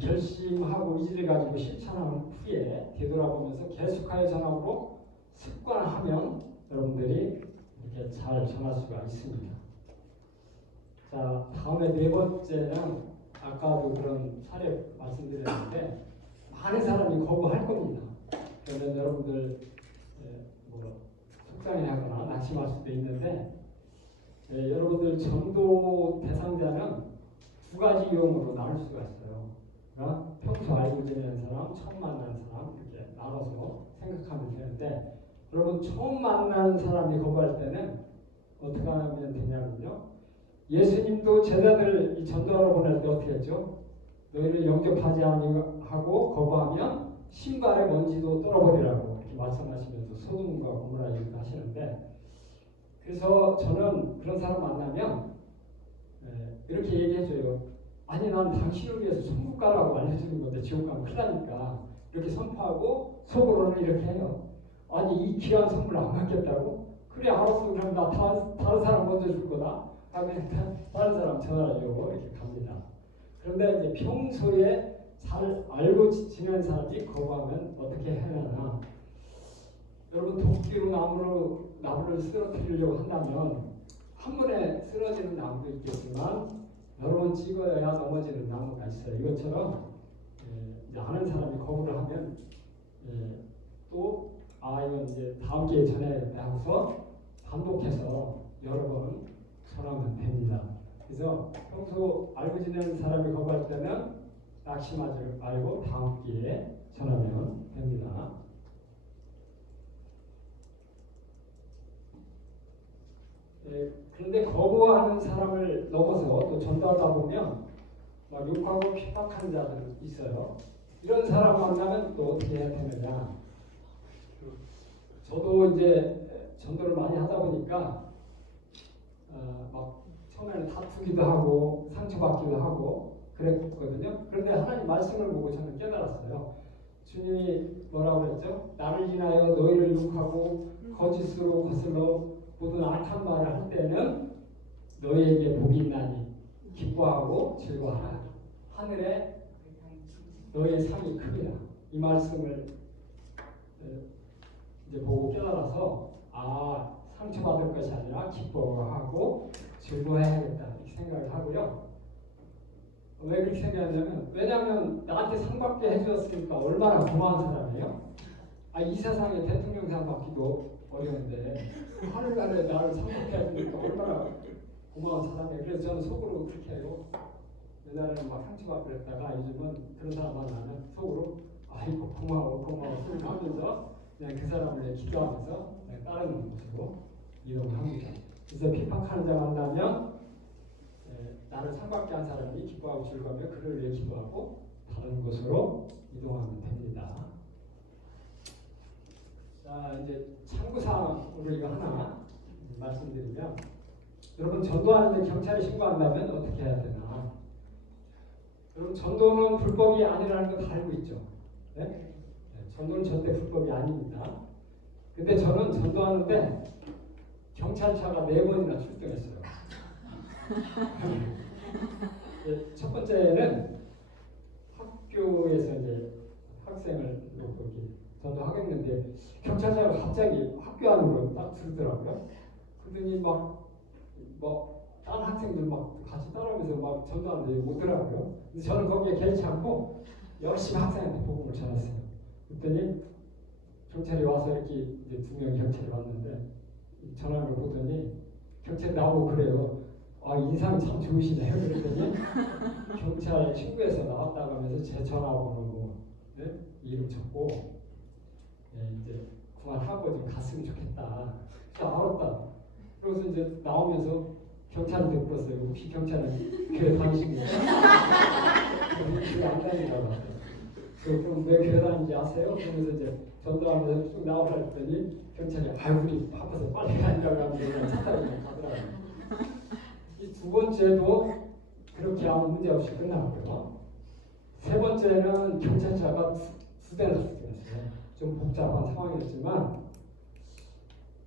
결심하고 의지를 가지고 실천한 후에 되돌아보면서 계속하여 전함으로 습관하면 여러분들이 이렇게 잘 전할 수가 있습니다. 자, 다음에 네 번째는 아까도 그런 사례 말씀드렸는데 많은 사람이 거부할 겁니다. 그러면 여러분들 속상해하거나 낙심할 수도 있는데 여러분들 전도 대상자는 두 가지 유형으로 나눌 수가 있어요. 그러니까 평소 알고 지내는 사람, 처음 만나는 사람, 이렇게 나눠서 생각하면 되는데, 여러분 처음 만나는 사람이 거부할 때는 어떻게 하면 되냐면요. 예수님도 제자들 이 전도하러 보낼 때 어떻게 했죠? 너희를 영접하지 아니하고 거부하면 신발에 먼지도 떨어버리라고 이렇게 말씀하시면서 소돔과 고모라 얘기도 하시는데, 그래서 저는 그런 사람 만나면 이렇게 얘기해줘요. 아니, 난 당신을 위해서 천국 가라고 알려주는 건데 지옥 가면 크다니까. 이렇게 선포하고 속으로는 이렇게 해요. 아니, 이 귀한 선물 안 받겠다고? 그래, 알았어. 그럼 나 다른 사람 먼저 줄 거다. 다음에 다른 사람 전화하려고 이렇게 갑니다. 그런데 이제 평소에 잘 알고 지내는 사람이 거부하면 어떻게 해야 하나. 여러분, 도끼로 나무를 쓰러뜨리려고 한다면 한 번에 쓰러지는 나무도 있겠지만 여러 번 찍어야 넘어지는 나무가 있어요. 이것처럼 아는 사람이 거부를 하면 이건 이제 다음 기회에 전해야겠다 하고서 반복해서 여러 번 전하면 됩니다. 그래서 평소 알고 지내는 사람이 거부할 때는 낙심하지 말고 다음 기회에 전하면 됩니다. 그런데 거부하는 사람을 넘어서 또 전도하다 보면 막 욕하고 핍박하는 자들 있어요. 이런 사람 만나면 또 어떻게 해야 되느냐. 저도 이제 전도를 많이 하다 보니까 막 처음에는 다투기도 하고 상처받기도 하고 그랬거든요. 그런데 하나님 말씀을 보고 저는 깨달았어요. 주님이 뭐라고 그랬죠? 나를 인하여 너희를 욕하고 거짓으로 거슬러 모든 악한 말을 할 때는 너희에게 복이 있나니 기뻐하고 즐거워하라. 하늘에 너의 상이 크리라. 이 말씀을 이제 보고 깨달아서 상처받을 것이 아니라 기뻐하고 즐거워해야겠다 이렇게 생각을 하고요. 왜 그렇게 생각하냐면 왜냐하면 나한테 상 받게 해주었으니까 얼마나 고마운 사람이에요. 이 세상에 대통령상 받기도 어려운데 하늘나라에 나를 상 받게 해주니까 얼마나 고마운 사람이에요. 그래서 저는 속으로 그렇게 해요. 옛날에는 막 상처받고 그랬다가 요즘은 그런 사람 만나면 속으로 아이고 고마워 하면서 그냥 그 사람을 기도하면서 따르는 것으로 이동을 합니다. 그래서 핍박하는 자 만나면 나를 상받게 한 사람이 기뻐하고 즐거우며 그를 위해 기도하고 다른 곳으로 이동하면 됩니다. 자, 이제 참고사항으로 이거 하나 말씀드리면, 여러분 전도하는데 경찰에 신고한다면 어떻게 해야 되나? 여러분 전도는 불법이 아니라는 거 다 알고 있죠? 네? 전도는 절대 불법이 아닙니다. 근데 저는 전도하는데 경찰차가 4번이나 출동했어요. 첫 번째는 학교에서 이제 학생을 놓고 전도하겠는데 경찰차가 갑자기 학교 안으로 딱 들더라고요. 그러더니 막 다른 학생들 막 같이 따라오면서 막 전도하는데 오더라고요. 근데 저는 거기에 개의치 않고 열심히 학생한테 복음을 전했어요. 그랬더니 경찰이 와서 이렇게 이제 2명 경찰이 왔는데 전화를 보더니 경찰이 나오고 그래요. 인상이 참 좋으시네요. 그랬더니 경찰 친구에서 나왔다고 하면서 제 전화번호 이름 적고 이제 그만하고 좀 갔으면 좋겠다. 그래서 알았다. 그래서 이제 나오면서 경찰한테 물었어요. 혹시 경찰은 교회 다니십니까? 교회 안 다니라고 하세요. 그럼 왜 교회 다니는지 아세요? 그러면서 이제 전도하면서 쭉 나오라 했더니 경찰이 우리 바빠서 빨리 가니라고 하면서 그냥 차 타고 가더라고요. 이 2번째도 그렇게 아무 문제 없이 끝났고요. 3번째는 경찰차가 2대나 출동했어요. 좀 복잡한 상황이었지만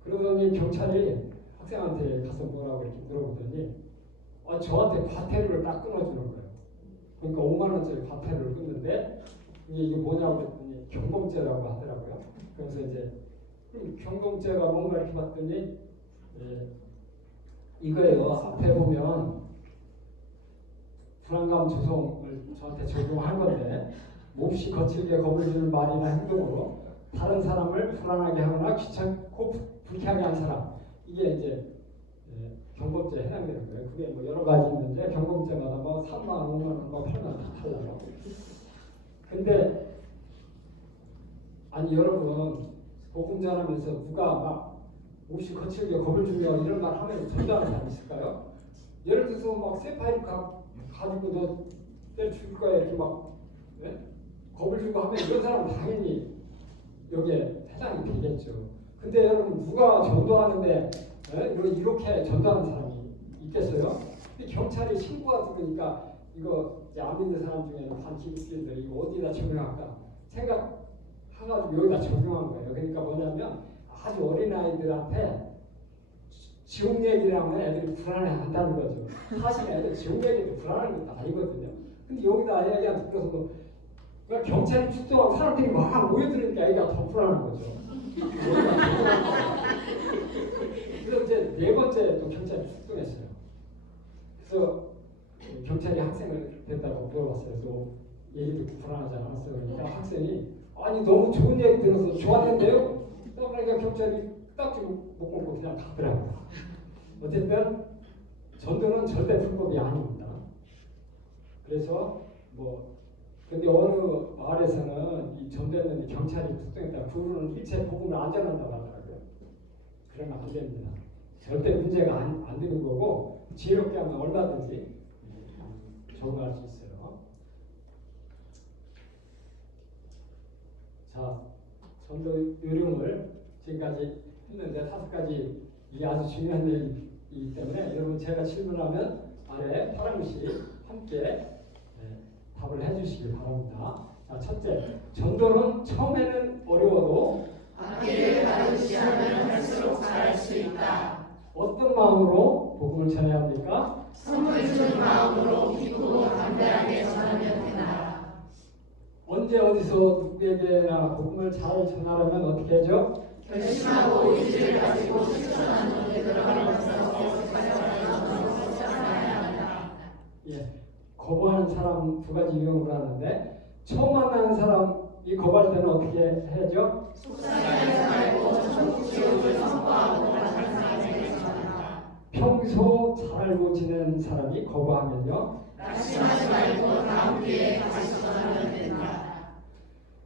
그러더니 경찰이 학생한테 가서 뭐라고 이렇게 물어보더니 저한테 과태료를 딱 끊어주는 거예요. 그러니까 5만 원짜리 과태료를 끊는데 이게 뭐냐고 그랬더니 경범죄라고 하더라고요. 그래서 이제 그럼 경범죄가 뭔가 이렇게 봤더니 이거예요. 앞에 보면 불안감 조성을 저한테 적용할 건데 몹시 거칠게 겁을 주는 말이나 행동으로 다른 사람을 불안하게 하거나 귀찮고 불쾌하게 한 사람, 이게 이제 경범죄에 해당되는 거예요. 그게 뭐 여러 가지 있는데 경범죄마다 뭐 3만 원, 5만 원, 뭐 8만 원 다 달라요. 근데 여러분 복음 전하면서 누가 막 몹시 거칠게 겁을 주며 이런 말 하면 전도하는 사람 있을까요? 예를 들어서 막 쇠파이프 가지고 너 때려 죽일 거야 이렇게 막 겁을 주고 하면 이런 사람은 당연히 여기에 해당이 되겠죠. 근데 여러분 누가 전도하는데 이렇게 전도하는 사람이 있겠어요? 근데 경찰이 신고가 들으니까 이거 안 믿는 사람 중에는 반기독교인들이 이거 어디다 적용할까 생각해가지고 여기다 적용한 거예요. 그러니까 뭐냐면 아주 어린 아이들한테 지옥 얘기를 하면 애들이 불안해한다는 거죠. 사실 애들 지옥 얘기도 불안한 것도 아니거든요. 근데 여기다 애기한테 들어서 그러니까 경찰이 출동하고 사람들이 막 모여들으니까 애기가 더 불안한 거죠. 그래서 이제 4번째 또 경찰이 출동했어요. 그래서 경찰이 학생을 됐다고 물어봤어요. 또 얘기 듣고 불안하지 않았어요. 그러니까 학생이 너무 좋은 얘기 들어서 좋았는데요. 그러니까 경찰이 딱 지금 못 먹고 그냥 가더라고요. 어쨌든 전도는 절대 불법이 아닙니다. 그래서 근데 어느 마을에서는 이 전도했는데 경찰이 출동했다. 그분은 일체 복음을 안 전한다고 하더라고요. 그러면 안 됩니다. 절대 문제가 안 되는 거고 지혜롭게 하면 얼마든지 적응할 수 있어요. 자, 전도 요령을 지금까지 했는데 5가지 이게 아주 중요한 얘기이기 때문에 여러분 제가 질문하면 아래 파랑시 함께 답을 해주시기 바랍니다. 자, 첫째, 전도는 처음에는 어려워도 악기를 다루시하면 할수록 잘할 수 있다. 어떤 마음으로 복음을 전해야 합니까? 선물 주는 마음으로 기쁘고 담대하게 전하면 된다. 언제 어디서 누구에게나 복음을 잘 전하려면 어떻게 하죠? 결심하고 의지를 가지고 실천하는 되돌아가면서 계속 발전하는 살아야 한다. 예, 거부하는 사람 두 가지 유형으로 하는데 처음 만나는 사람이 거부할 때는 어떻게 해야죠? 속상해하지 말고 천국 지옥을 선포하고 다른 사람에게 전한다. 평소 잘 알고 지낸 사람이 거부하면요. 낙심하지 말고 다음 기회에 다시 전하면 된다.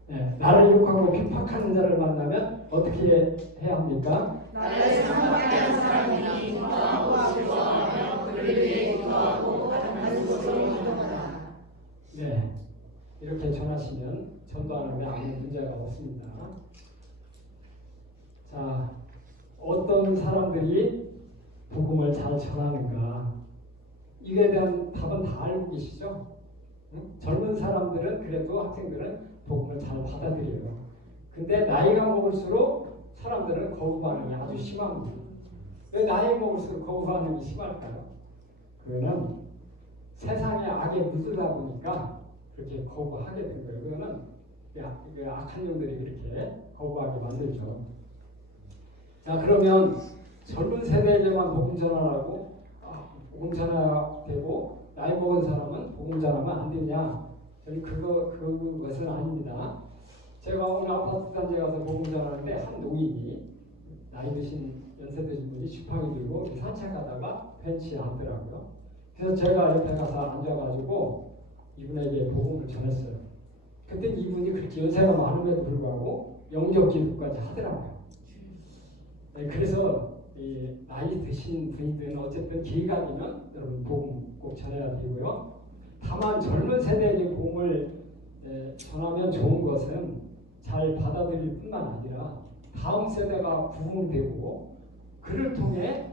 네, 나를 욕하고 핍박하는 자를 만나면 어떻게 해야 합니까? 나를 사랑하는 사람이 기뻐하고 즐거워하며 그를 위해 기도하고 다른 곳으로 이동하라. 네, 이렇게 전하시면 전도하는데 아무 문제가 없습니다. 자, 어떤 사람들이 복음을 잘 전하는가? 이에 대한 답은 다 알고 계시죠? 응? 젊은 사람들은 그래도 학생들은 복음을 잘 받아들여요. 근데 나이가 먹을수록 사람들은 거부 반응이 아주 심합니다. 왜 나이 먹을수록 거부 반응이 심할까요? 그거는 세상의 악에 묻다 보니까 그렇게 거부하게 된 거예요. 그거는 악한 놈들이 그렇게 거부하게 만들죠. 자, 그러면 젊은 세대에게만 복음 전하라고 복음 전해야 되고 나이 먹은 사람은 복음 전하면 안 되냐? 저는 그것은 아닙니다. 제가 오늘 아파트 단지에 가서 복음 전하는데 한 노인이 나이 드신 연세 드신 분이 지팡이 들고 산책하다가 벤치에 앉더라고요. 그래서 제가 옆에 가서 앉아가지고 이분에게 복음을 전했어요. 그때 이분이 그렇게 연세가 많음에도 불구하고 영접 기도까지 하더라고요. 네, 그래서 나이 드신 분이든 어쨌든 기회가 되면 여러분 복음 꼭 전해야 되고요. 다만 젊은 세대에게 복음을 전하면 좋은 것은 잘 받아들일 뿐만 아니라 다음 세대가 부흥되고 그를 통해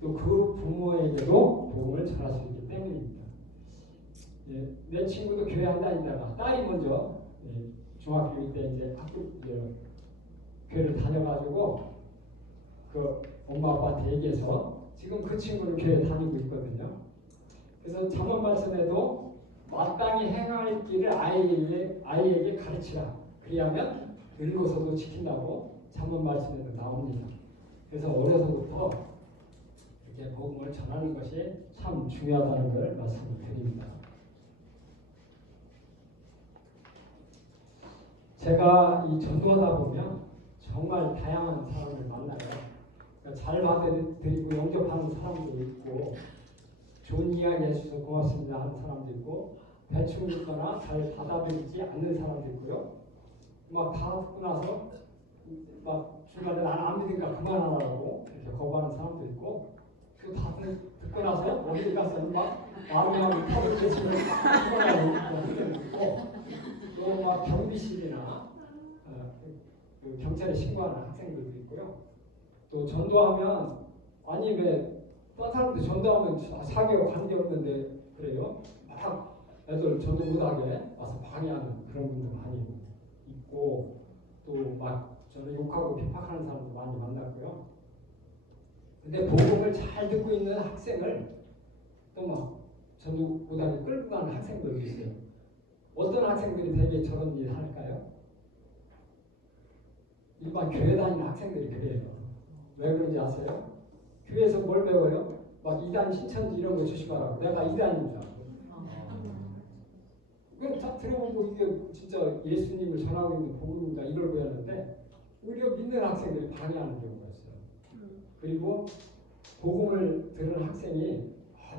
또 그 부모에게도 복음을 전할 수 있기 때문입니다. 내 친구도 교회 안 다니다가 딸이 먼저 중학교 때 이제 교회를 다녀가지고 그 엄마 아빠한테 얘기해서 지금 그 친구는 교회 다니고 있거든요. 그래서 잠언 말씀에도 마땅히 행할 길을 아이에게 가르치라. 그리하면 늙어서도 지킨다고 잠언 말씀에도 나옵니다. 그래서 어려서부터 이렇게 복음을 전하는 것이 참 중요하다는 걸 말씀을 드립니다. 제가 이 전도하다 보면 정말 다양한 사람을 만나요. 그러니까 잘 받아들이고 영접하는 사람도 있고 좋은 이야기 해주셔서 고맙습니다 하는 사람도 있고 대충 있거나 잘 받아들이지 않는 사람도 있고요. 막 다 듣고 나서 막 중간에 나는 안 믿으니까 그만하라고 이렇게 거부하는 사람도 있고 또 다 듣고 나서 어디 가서 막 마음이 탑을 깨치면 그만하는 사람도 있고 또 막 경비실이나 그 경찰에 신고하는 학생들도 있고요. 또 전도하면 아니 왜 다른 사람들 전도하면 사교와 관계없는데 그래요? 막 애들 전도 못하게 와서 방해하는 그런 분들 많이 있고 또 막 저는 욕하고 핍박하는 사람도 많이 만났고요. 근데 복음을 잘 듣고 있는 학생을 또 막 전도 못하게 끌고 가는 학생들도 있어요. 어떤 학생들이 되게 저런 일을 할까요? 일반 교회 다니는 학생들이 그래요. 왜 그런지 아세요? 교회에서 뭘 배워요? 막 이단 신천지 이런 거 주시더라고. 내가 이단인 줄 알고. 그럼 딱 들어보고 이게 진짜 예수님을 전하고 있는 복음인가 이걸 배웠는데 오히려 믿는 학생들이 방해하는 경우가 있어요. 그리고 복음을 들은 학생이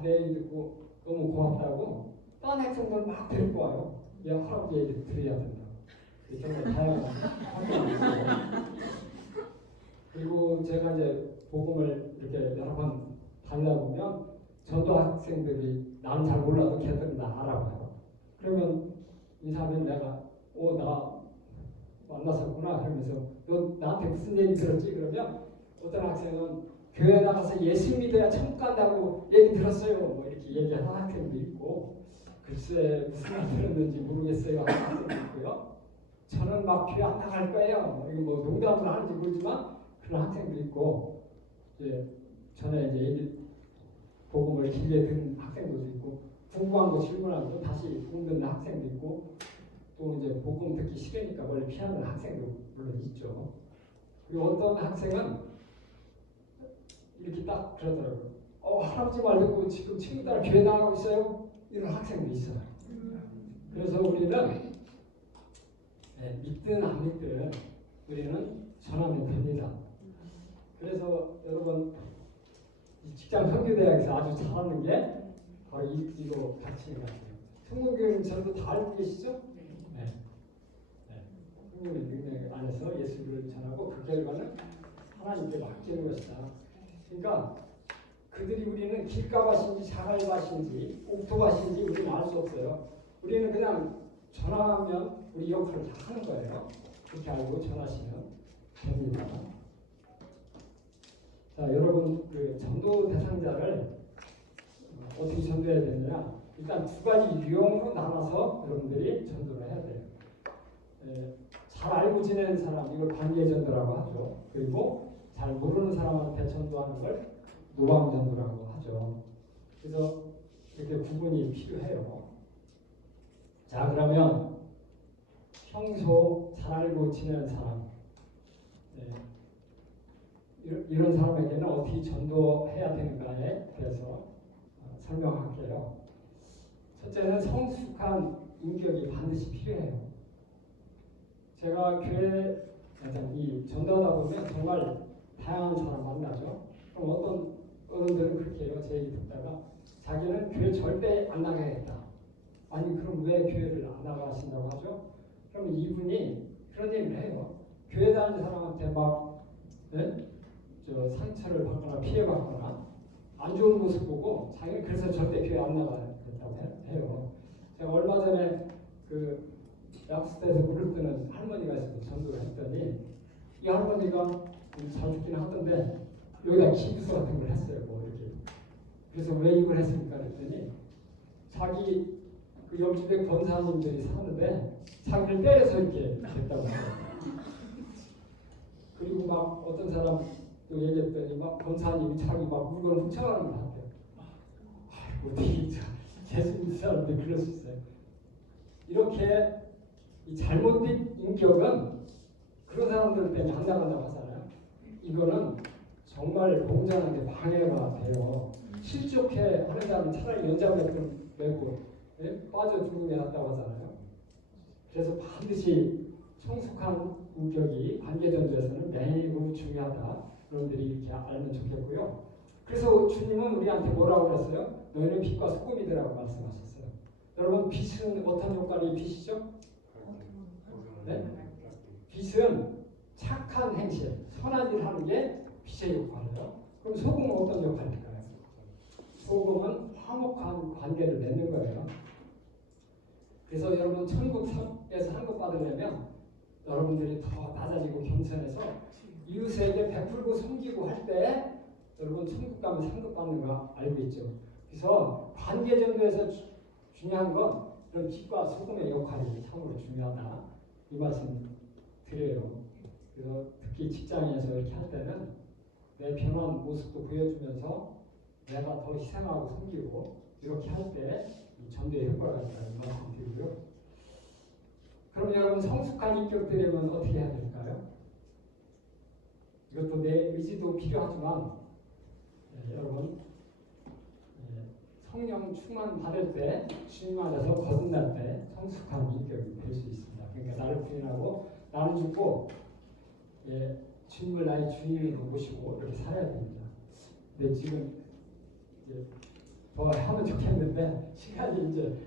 내 얘기 듣고 너무 고맙다고 딴 학생들 막 데리고 와요. 야 할아버지 얘기 들어야 된다. 정말 다양한 학생이 있어요. 그리고 제가 이제 복음을 이렇게 여러 번 다니다 보면 전도 학생들이 나는 잘 몰라도 걔들은 나 알아봐요. 그러면 인사하면 내가 나 만났었구나 하면서 너 나한테 무슨 얘기 들었지? 그러면 어떤 학생은 교회 나가서 예수 믿어야 천국 간다고 얘기 들었어요. 뭐 이렇게 얘기하는 학생도 있고 글쎄 무슨 말 들었는지 모르겠어요 하는 학생도 있고요. 저는 막 교회 안 나갈 거예요. 이거 뭐 농담을 하는지 모르지만 그런 학생도 있고 전에 이제 얘기 복음을 길게 듣는 학생들도 있고 궁금한 거 질문하고 다시 복음 듣는 학생도 있고 또 이제 복음 듣기 싫으니까 원래 피하는 학생도 물론 있죠. 그리고 어떤 학생은 이렇게 딱 그러더라고요. 할아버지 말 듣고 지금 친구 따라 교회 나가고 있어요? 이런 학생도 있어요. 그래서 우리는 믿든 안 믿든 우리는 전하면 됩니다. 그래서 여러분 이 직장 선교대학에서 아주 잘하는 게 바로 이거 가르치는 것 같아요. 성공교육은 전부 다 알고 계시죠? 네. 성공의 능력 안에서 예수를 전하고 그 결과는 하나님께 맡기는 것이다. 그러니까 그들이 우리는 길가밭인지 자갈밭인지 옥토밭인지 우리는 알 수 없어요. 우리는 그냥 전하면 우리 역할을 다 하는 거예요. 그렇게 알고 전하시면 됩니다. 자, 여러분 그 전도 대상자를 어떻게 전도해야 되느냐? 일단 두 가지 유형으로 나눠서 여러분들이 전도를 해야 돼요. 잘 알고 지내는 사람 이걸 관계 전도라고 하죠. 그리고 잘 모르는 사람한테 전도하는 걸 노방 전도라고 하죠. 그래서 이렇게 구분이 필요해요. 자, 그러면 평소 잘 알고 지내는 사람 이런 사람에게는 어떻게 전도해야 되는가에 대해서 설명할게요. 첫째는 성숙한 인격이 반드시 필요해요. 제가 교회에서 이 전도하다 보면 정말 다양한 사람 만나죠. 그럼 어떤 어른들은 그렇게 해요. 제 얘기 듣다가 자기는 교회 절대 안 나가야겠다. 아니 그럼 왜 교회를 안 나가신다고 하죠? 그럼 이분이 그런 얘기를 해요. 교회 다니는 사람한테 막 상처를 받거나 피해받거나 안 좋은 모습 보고 자기는 그래서 절대 교회 안 나가겠다고 해요. 제가 얼마 전에 그 약수대에서 물을 뜨는 할머니가 있어서 전도를 했더니 이 할머니가 잘 듣긴 하던데 여기다 기부서 같은 걸 했어요. 뭐 이렇게. 그래서 왜 이걸 했습니까? 그랬더니 자기 그 옆집에 권사님들이 사는데 자기를 때려서 이렇게 됐다고 해요. 그리고 막 어떤 사람 또 얘기했더니 막 권사님이 자기 막 물건을 훔쳐가는 것 같아요. 어떻게 재수 있는 사람들 그럴 수 있어요. 이렇게 이 잘못된 인격은 그런 사람들 때문에 안 나간다고 하잖아요. 이거는 정말 공전한테 방해가 돼요. 실족해 하는 사람은 차라리 연장맥을 메고 빠져 죽는 게 낫다고 하잖아요. 그래서 반드시 성숙한 인격이 관계전도에서는 매우 중요하다. 여러분들이 이렇게 알면 좋겠고요. 그래서 주님은 우리한테 뭐라고 그랬어요? 너희는 빛과 소금이라고 말씀하셨어요. 여러분 빛은 어떤 역할이 빛이죠? 네? 빛은 착한 행실, 선한 일 하는 게 빛의 역할이에요. 그럼 소금은 어떤 역할일까요? 소금은 화목한 관계를 맺는 거예요. 그래서 여러분 천국에서 한국 받으려면 여러분들이 더 낮아지고 겸손해서 이웃에게 베풀고 섬기고 할 때 여러분 천국 가면 상급 받는 거 알고 있죠. 그래서 관계 전도에서 중요한 건 이런 빛과 소금의 역할이 참으로 중요하다. 이 말씀 드려요. 그래서 특히 직장에서 이렇게 할 때는 내 변한 모습도 보여주면서 내가 더 희생하고 섬기고 이렇게 할 때 전도의 효과가 있다는 말씀 드리고요. 그럼 여러분 성숙한 인격 되려면 어떻게 해야 될까요? 이것도 내 의지도 필요하지만 여러분 성령 충만 받을 때 주님 안에서 거듭날 때 성숙한 인격이 될 수 있습니다. 그러니까 나를 부인하고 나를 죽고 주님을 나의 주인으로 모시고 이렇게 살아야 됩니다. 근데 지금 더 하면 좋겠는데 시간이 이제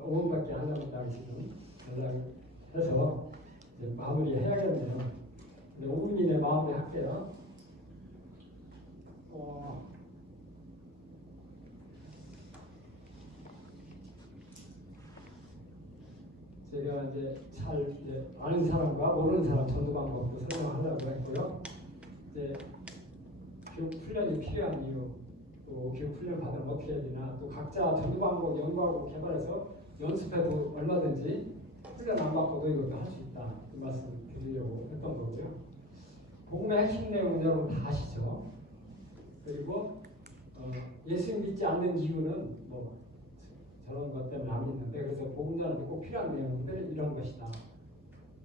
5분밖에 안 남았다고 지금 연락해서 마무리 해야겠네요. 5분 이내 마무리 할게요. 제가 이제 잘 아는 사람과 모르는 사람 전도 방법도 설명하려고 했고요. 이제 교육 훈련이 필요한 이유, 또 교육 훈련 받으면 어떻게 해야 되나, 또 각자 전도 방법 연구하고 개발해서 연습해도 얼마든지 훈련 안 받고도 이것도 할 수 있다. 그 말씀 드리려고 했던 거고요. 복음의 핵심 내용은 여러분 다 아시죠? 그리고 예수 믿지 않는 이유는 뭐 저런 것 때문에 안 믿는데 그래서 복음 전하는 꼭 필요한 내용들 이런 것이다.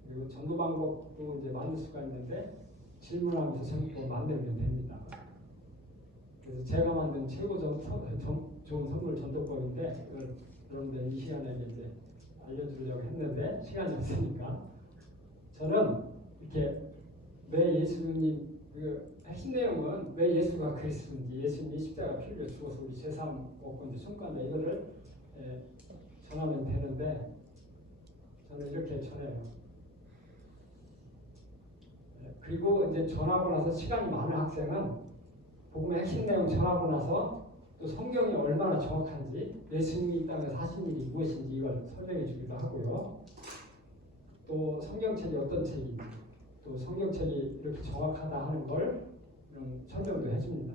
그리고 전도 방법도 이제 만들 수가 있는데 질문하면서 전도를 만들면 됩니다. 그래서 제가 만든 최고 좋은 선물 전도법인데 이걸 여러분들 이 시간에 이제 알려주려고 했는데 시간이 없으니까 저는 이렇게 왜 예수님 그 핵심 내용은 왜 예수가 그리스도인지 예수님이 십자가 피를 주어서 우리 죄사함 얻고 이제 성과나 이거를 전하면 되는데 저는 이렇게 전해요. 그리고 이제 전하고 나서 시간이 많은 학생은 복음의 핵심 내용 전하고 나서 또 성경이 얼마나 정확한지 예수님이 이 땅에서 하신 일이 무엇인지 이걸 설명해 주기도 하고요. 또 성경책이 어떤 책인지 또 성경책이 이렇게 정확하다 하는 걸 설명도 해줍니다.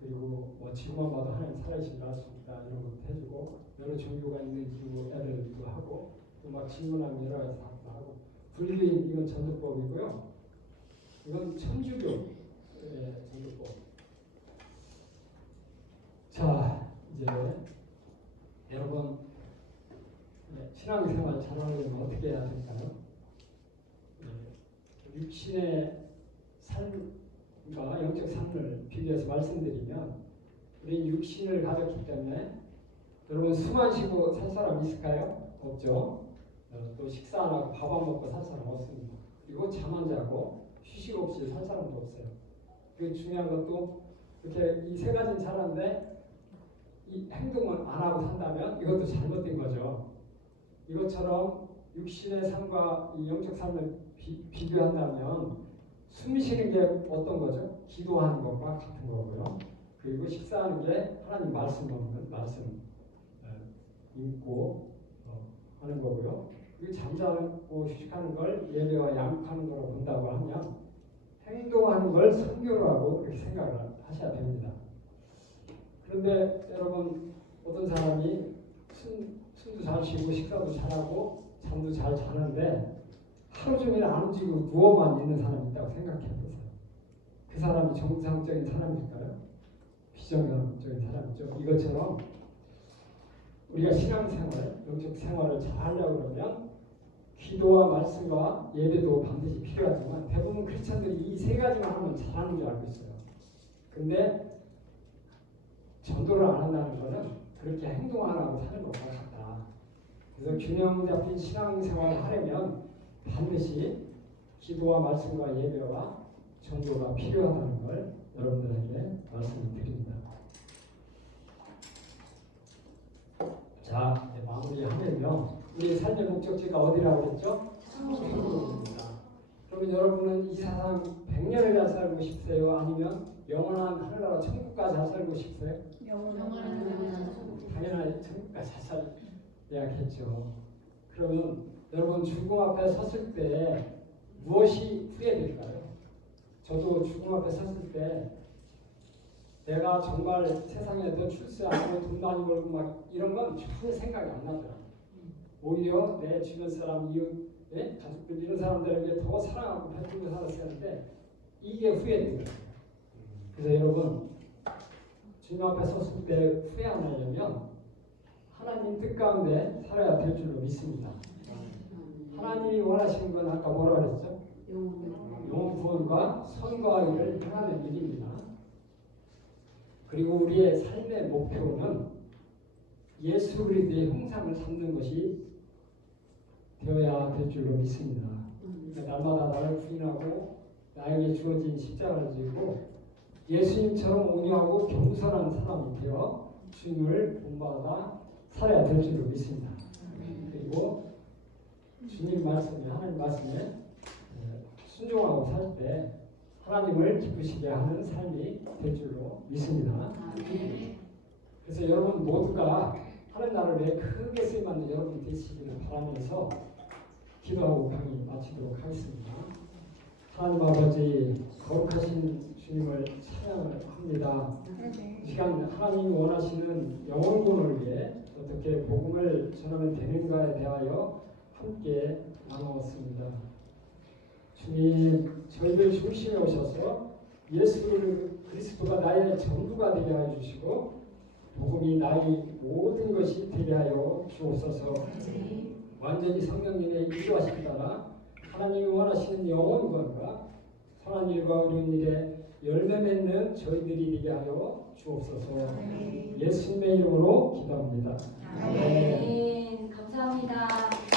그리고 뭐 지구만 봐도 하나님 살아계신 알 수 있다 이런 것도 해주고 여러 종교가 있는 이유들도 하고 또 막 질문하면 여러 가지 답도 하고 불교인 이건 전도법이고요. 이건 천주교 전도법. 자 이제 여러분 신앙생활 잘하려면 어떻게 해야 될까요? 육신의 삶과 영적 삶을 비교해서 말씀드리면 우리 육신을 가졌기 때문에 여러분 숨 안 쉬고 살 사람 있을까요? 없죠. 또 식사 안 하고 밥 안 먹고 살 사람 없습니다. 그리고 잠 안 자고 휴식 없이 살 사람도 없어요. 그리고 중요한 것도 이렇게 이 세 가지는 잘하는데 이 행동을 안 하고 산다면 이것도 잘못된 거죠. 이것처럼 육신의 삶과 이 영적 삶을 비교한다면 숨 쉬는 게 어떤 거죠? 기도하는 것과 같은 거고요. 그리고 식사하는 게 하나님 말씀 먹는 말씀 읽고 하는 거고요. 그리고 잠자고 휴식하는 걸 예배와 양육하는 거로 본다고 하면 행동하는 걸 선교로 하고 그렇게 생각을 하셔야 됩니다. 그런데 여러분 어떤 사람이 숨도 잘 쉬고 식사도 잘하고 잠도 잘 자는데 하루 종일 안 움직이고 누워만 있는 사람이 있다고 생각해 보세요. 그 사람이 정상적인 사람일까요? 비정상적인 사람이죠. 이것처럼 우리가 신앙생활, 영적 생활을 잘 하려고 그러면 기도와 말씀과 예배도 반드시 필요하지만 대부분 크리스찬들이 이 세 가지만 하면 잘하는 줄 알고 있어요. 근데 전도를 안 한다는 것은 그렇게 행동 안 하고 사는 것과 같다. 그래서 균형 잡힌 신앙생활을 하려면 반드시 기도와 말씀과 예배와 전도가 필요하다는 걸 여러분들에게 말씀을 드립니다. 자, 이제 마무리하면요. 우리 삶의 목적지가 어디라고 했죠? 천국입니다. 그러면 여러분은 이 세상 100년을 잘 살고 싶으세요? 아니면 영원한 하늘나라 천국까지 잘 살고 싶으세요? 당연히 천국까지 잘 살아야겠죠. 그러면 여러분 죽음 앞에 섰을 때 무엇이 후회될까요? 저도 죽음 앞에 섰을 때 내가 정말 세상에 더 출세하고 돈 많이 벌고 막 이런 건 전혀 생각이 안 나더라고요. 오히려 내 주변 사람, 이웃, 가족들 이런 사람들에게 더 사랑하고 베풀고 살았어야 하는데 이게 후회된 거예요. 그래서 여러분 주님 앞에 섰을 때 후회 안 하려면 하나님 뜻 가운데 살아야 될 줄로 믿습니다. 하나님이 원하시는 건 아까 뭐라 그랬죠? 영혼 구원과 선과의를 행하는 일입니다. 그리고 우리의 삶의 목표는 예수 그리스도의 형상을 삼는 것이 되어야 될 줄로 믿습니다. 그러니까 날마다 나를 부인하고 나에게 주어진 십자가를 지고 예수님처럼 온유하고 겸손한 사람이 되어 주님을 본받아 살아야 될 줄로 믿습니다. 그리고 주님 말씀에 하나님 말씀에 순종하고 살 때 하나님을 기쁘시게 하는 삶이 될 줄로 믿습니다. 그래서 여러분 모두가 하는 날을 위해 크게 쓰임받는 여러분 되시기를 바라면서 기도하고 강의 마치도록 하겠습니다. 하나님 아버지 거룩하신 주님을 찬양을 합니다. 이 시간 하나님이 원하시는 영혼군을 위해 어떻게 복음을 전하면 되는가에 대하여 함께 나누었습니다. 주님 저희들 중심에 오셔서 예수 그리스도가 나의 전부가 되게 하여 주시고 복음이 나의 모든 것이 되게 하여 주옵소서. 완전히 성령님의 인도하심 따라 하나님이 원하시는 영원 구원과 선한 일과 어려운 일에 열매 맺는 저희들이 되게 하여 주옵소서. 예수님의 이름으로 기도합니다. 아멘. 감사합니다.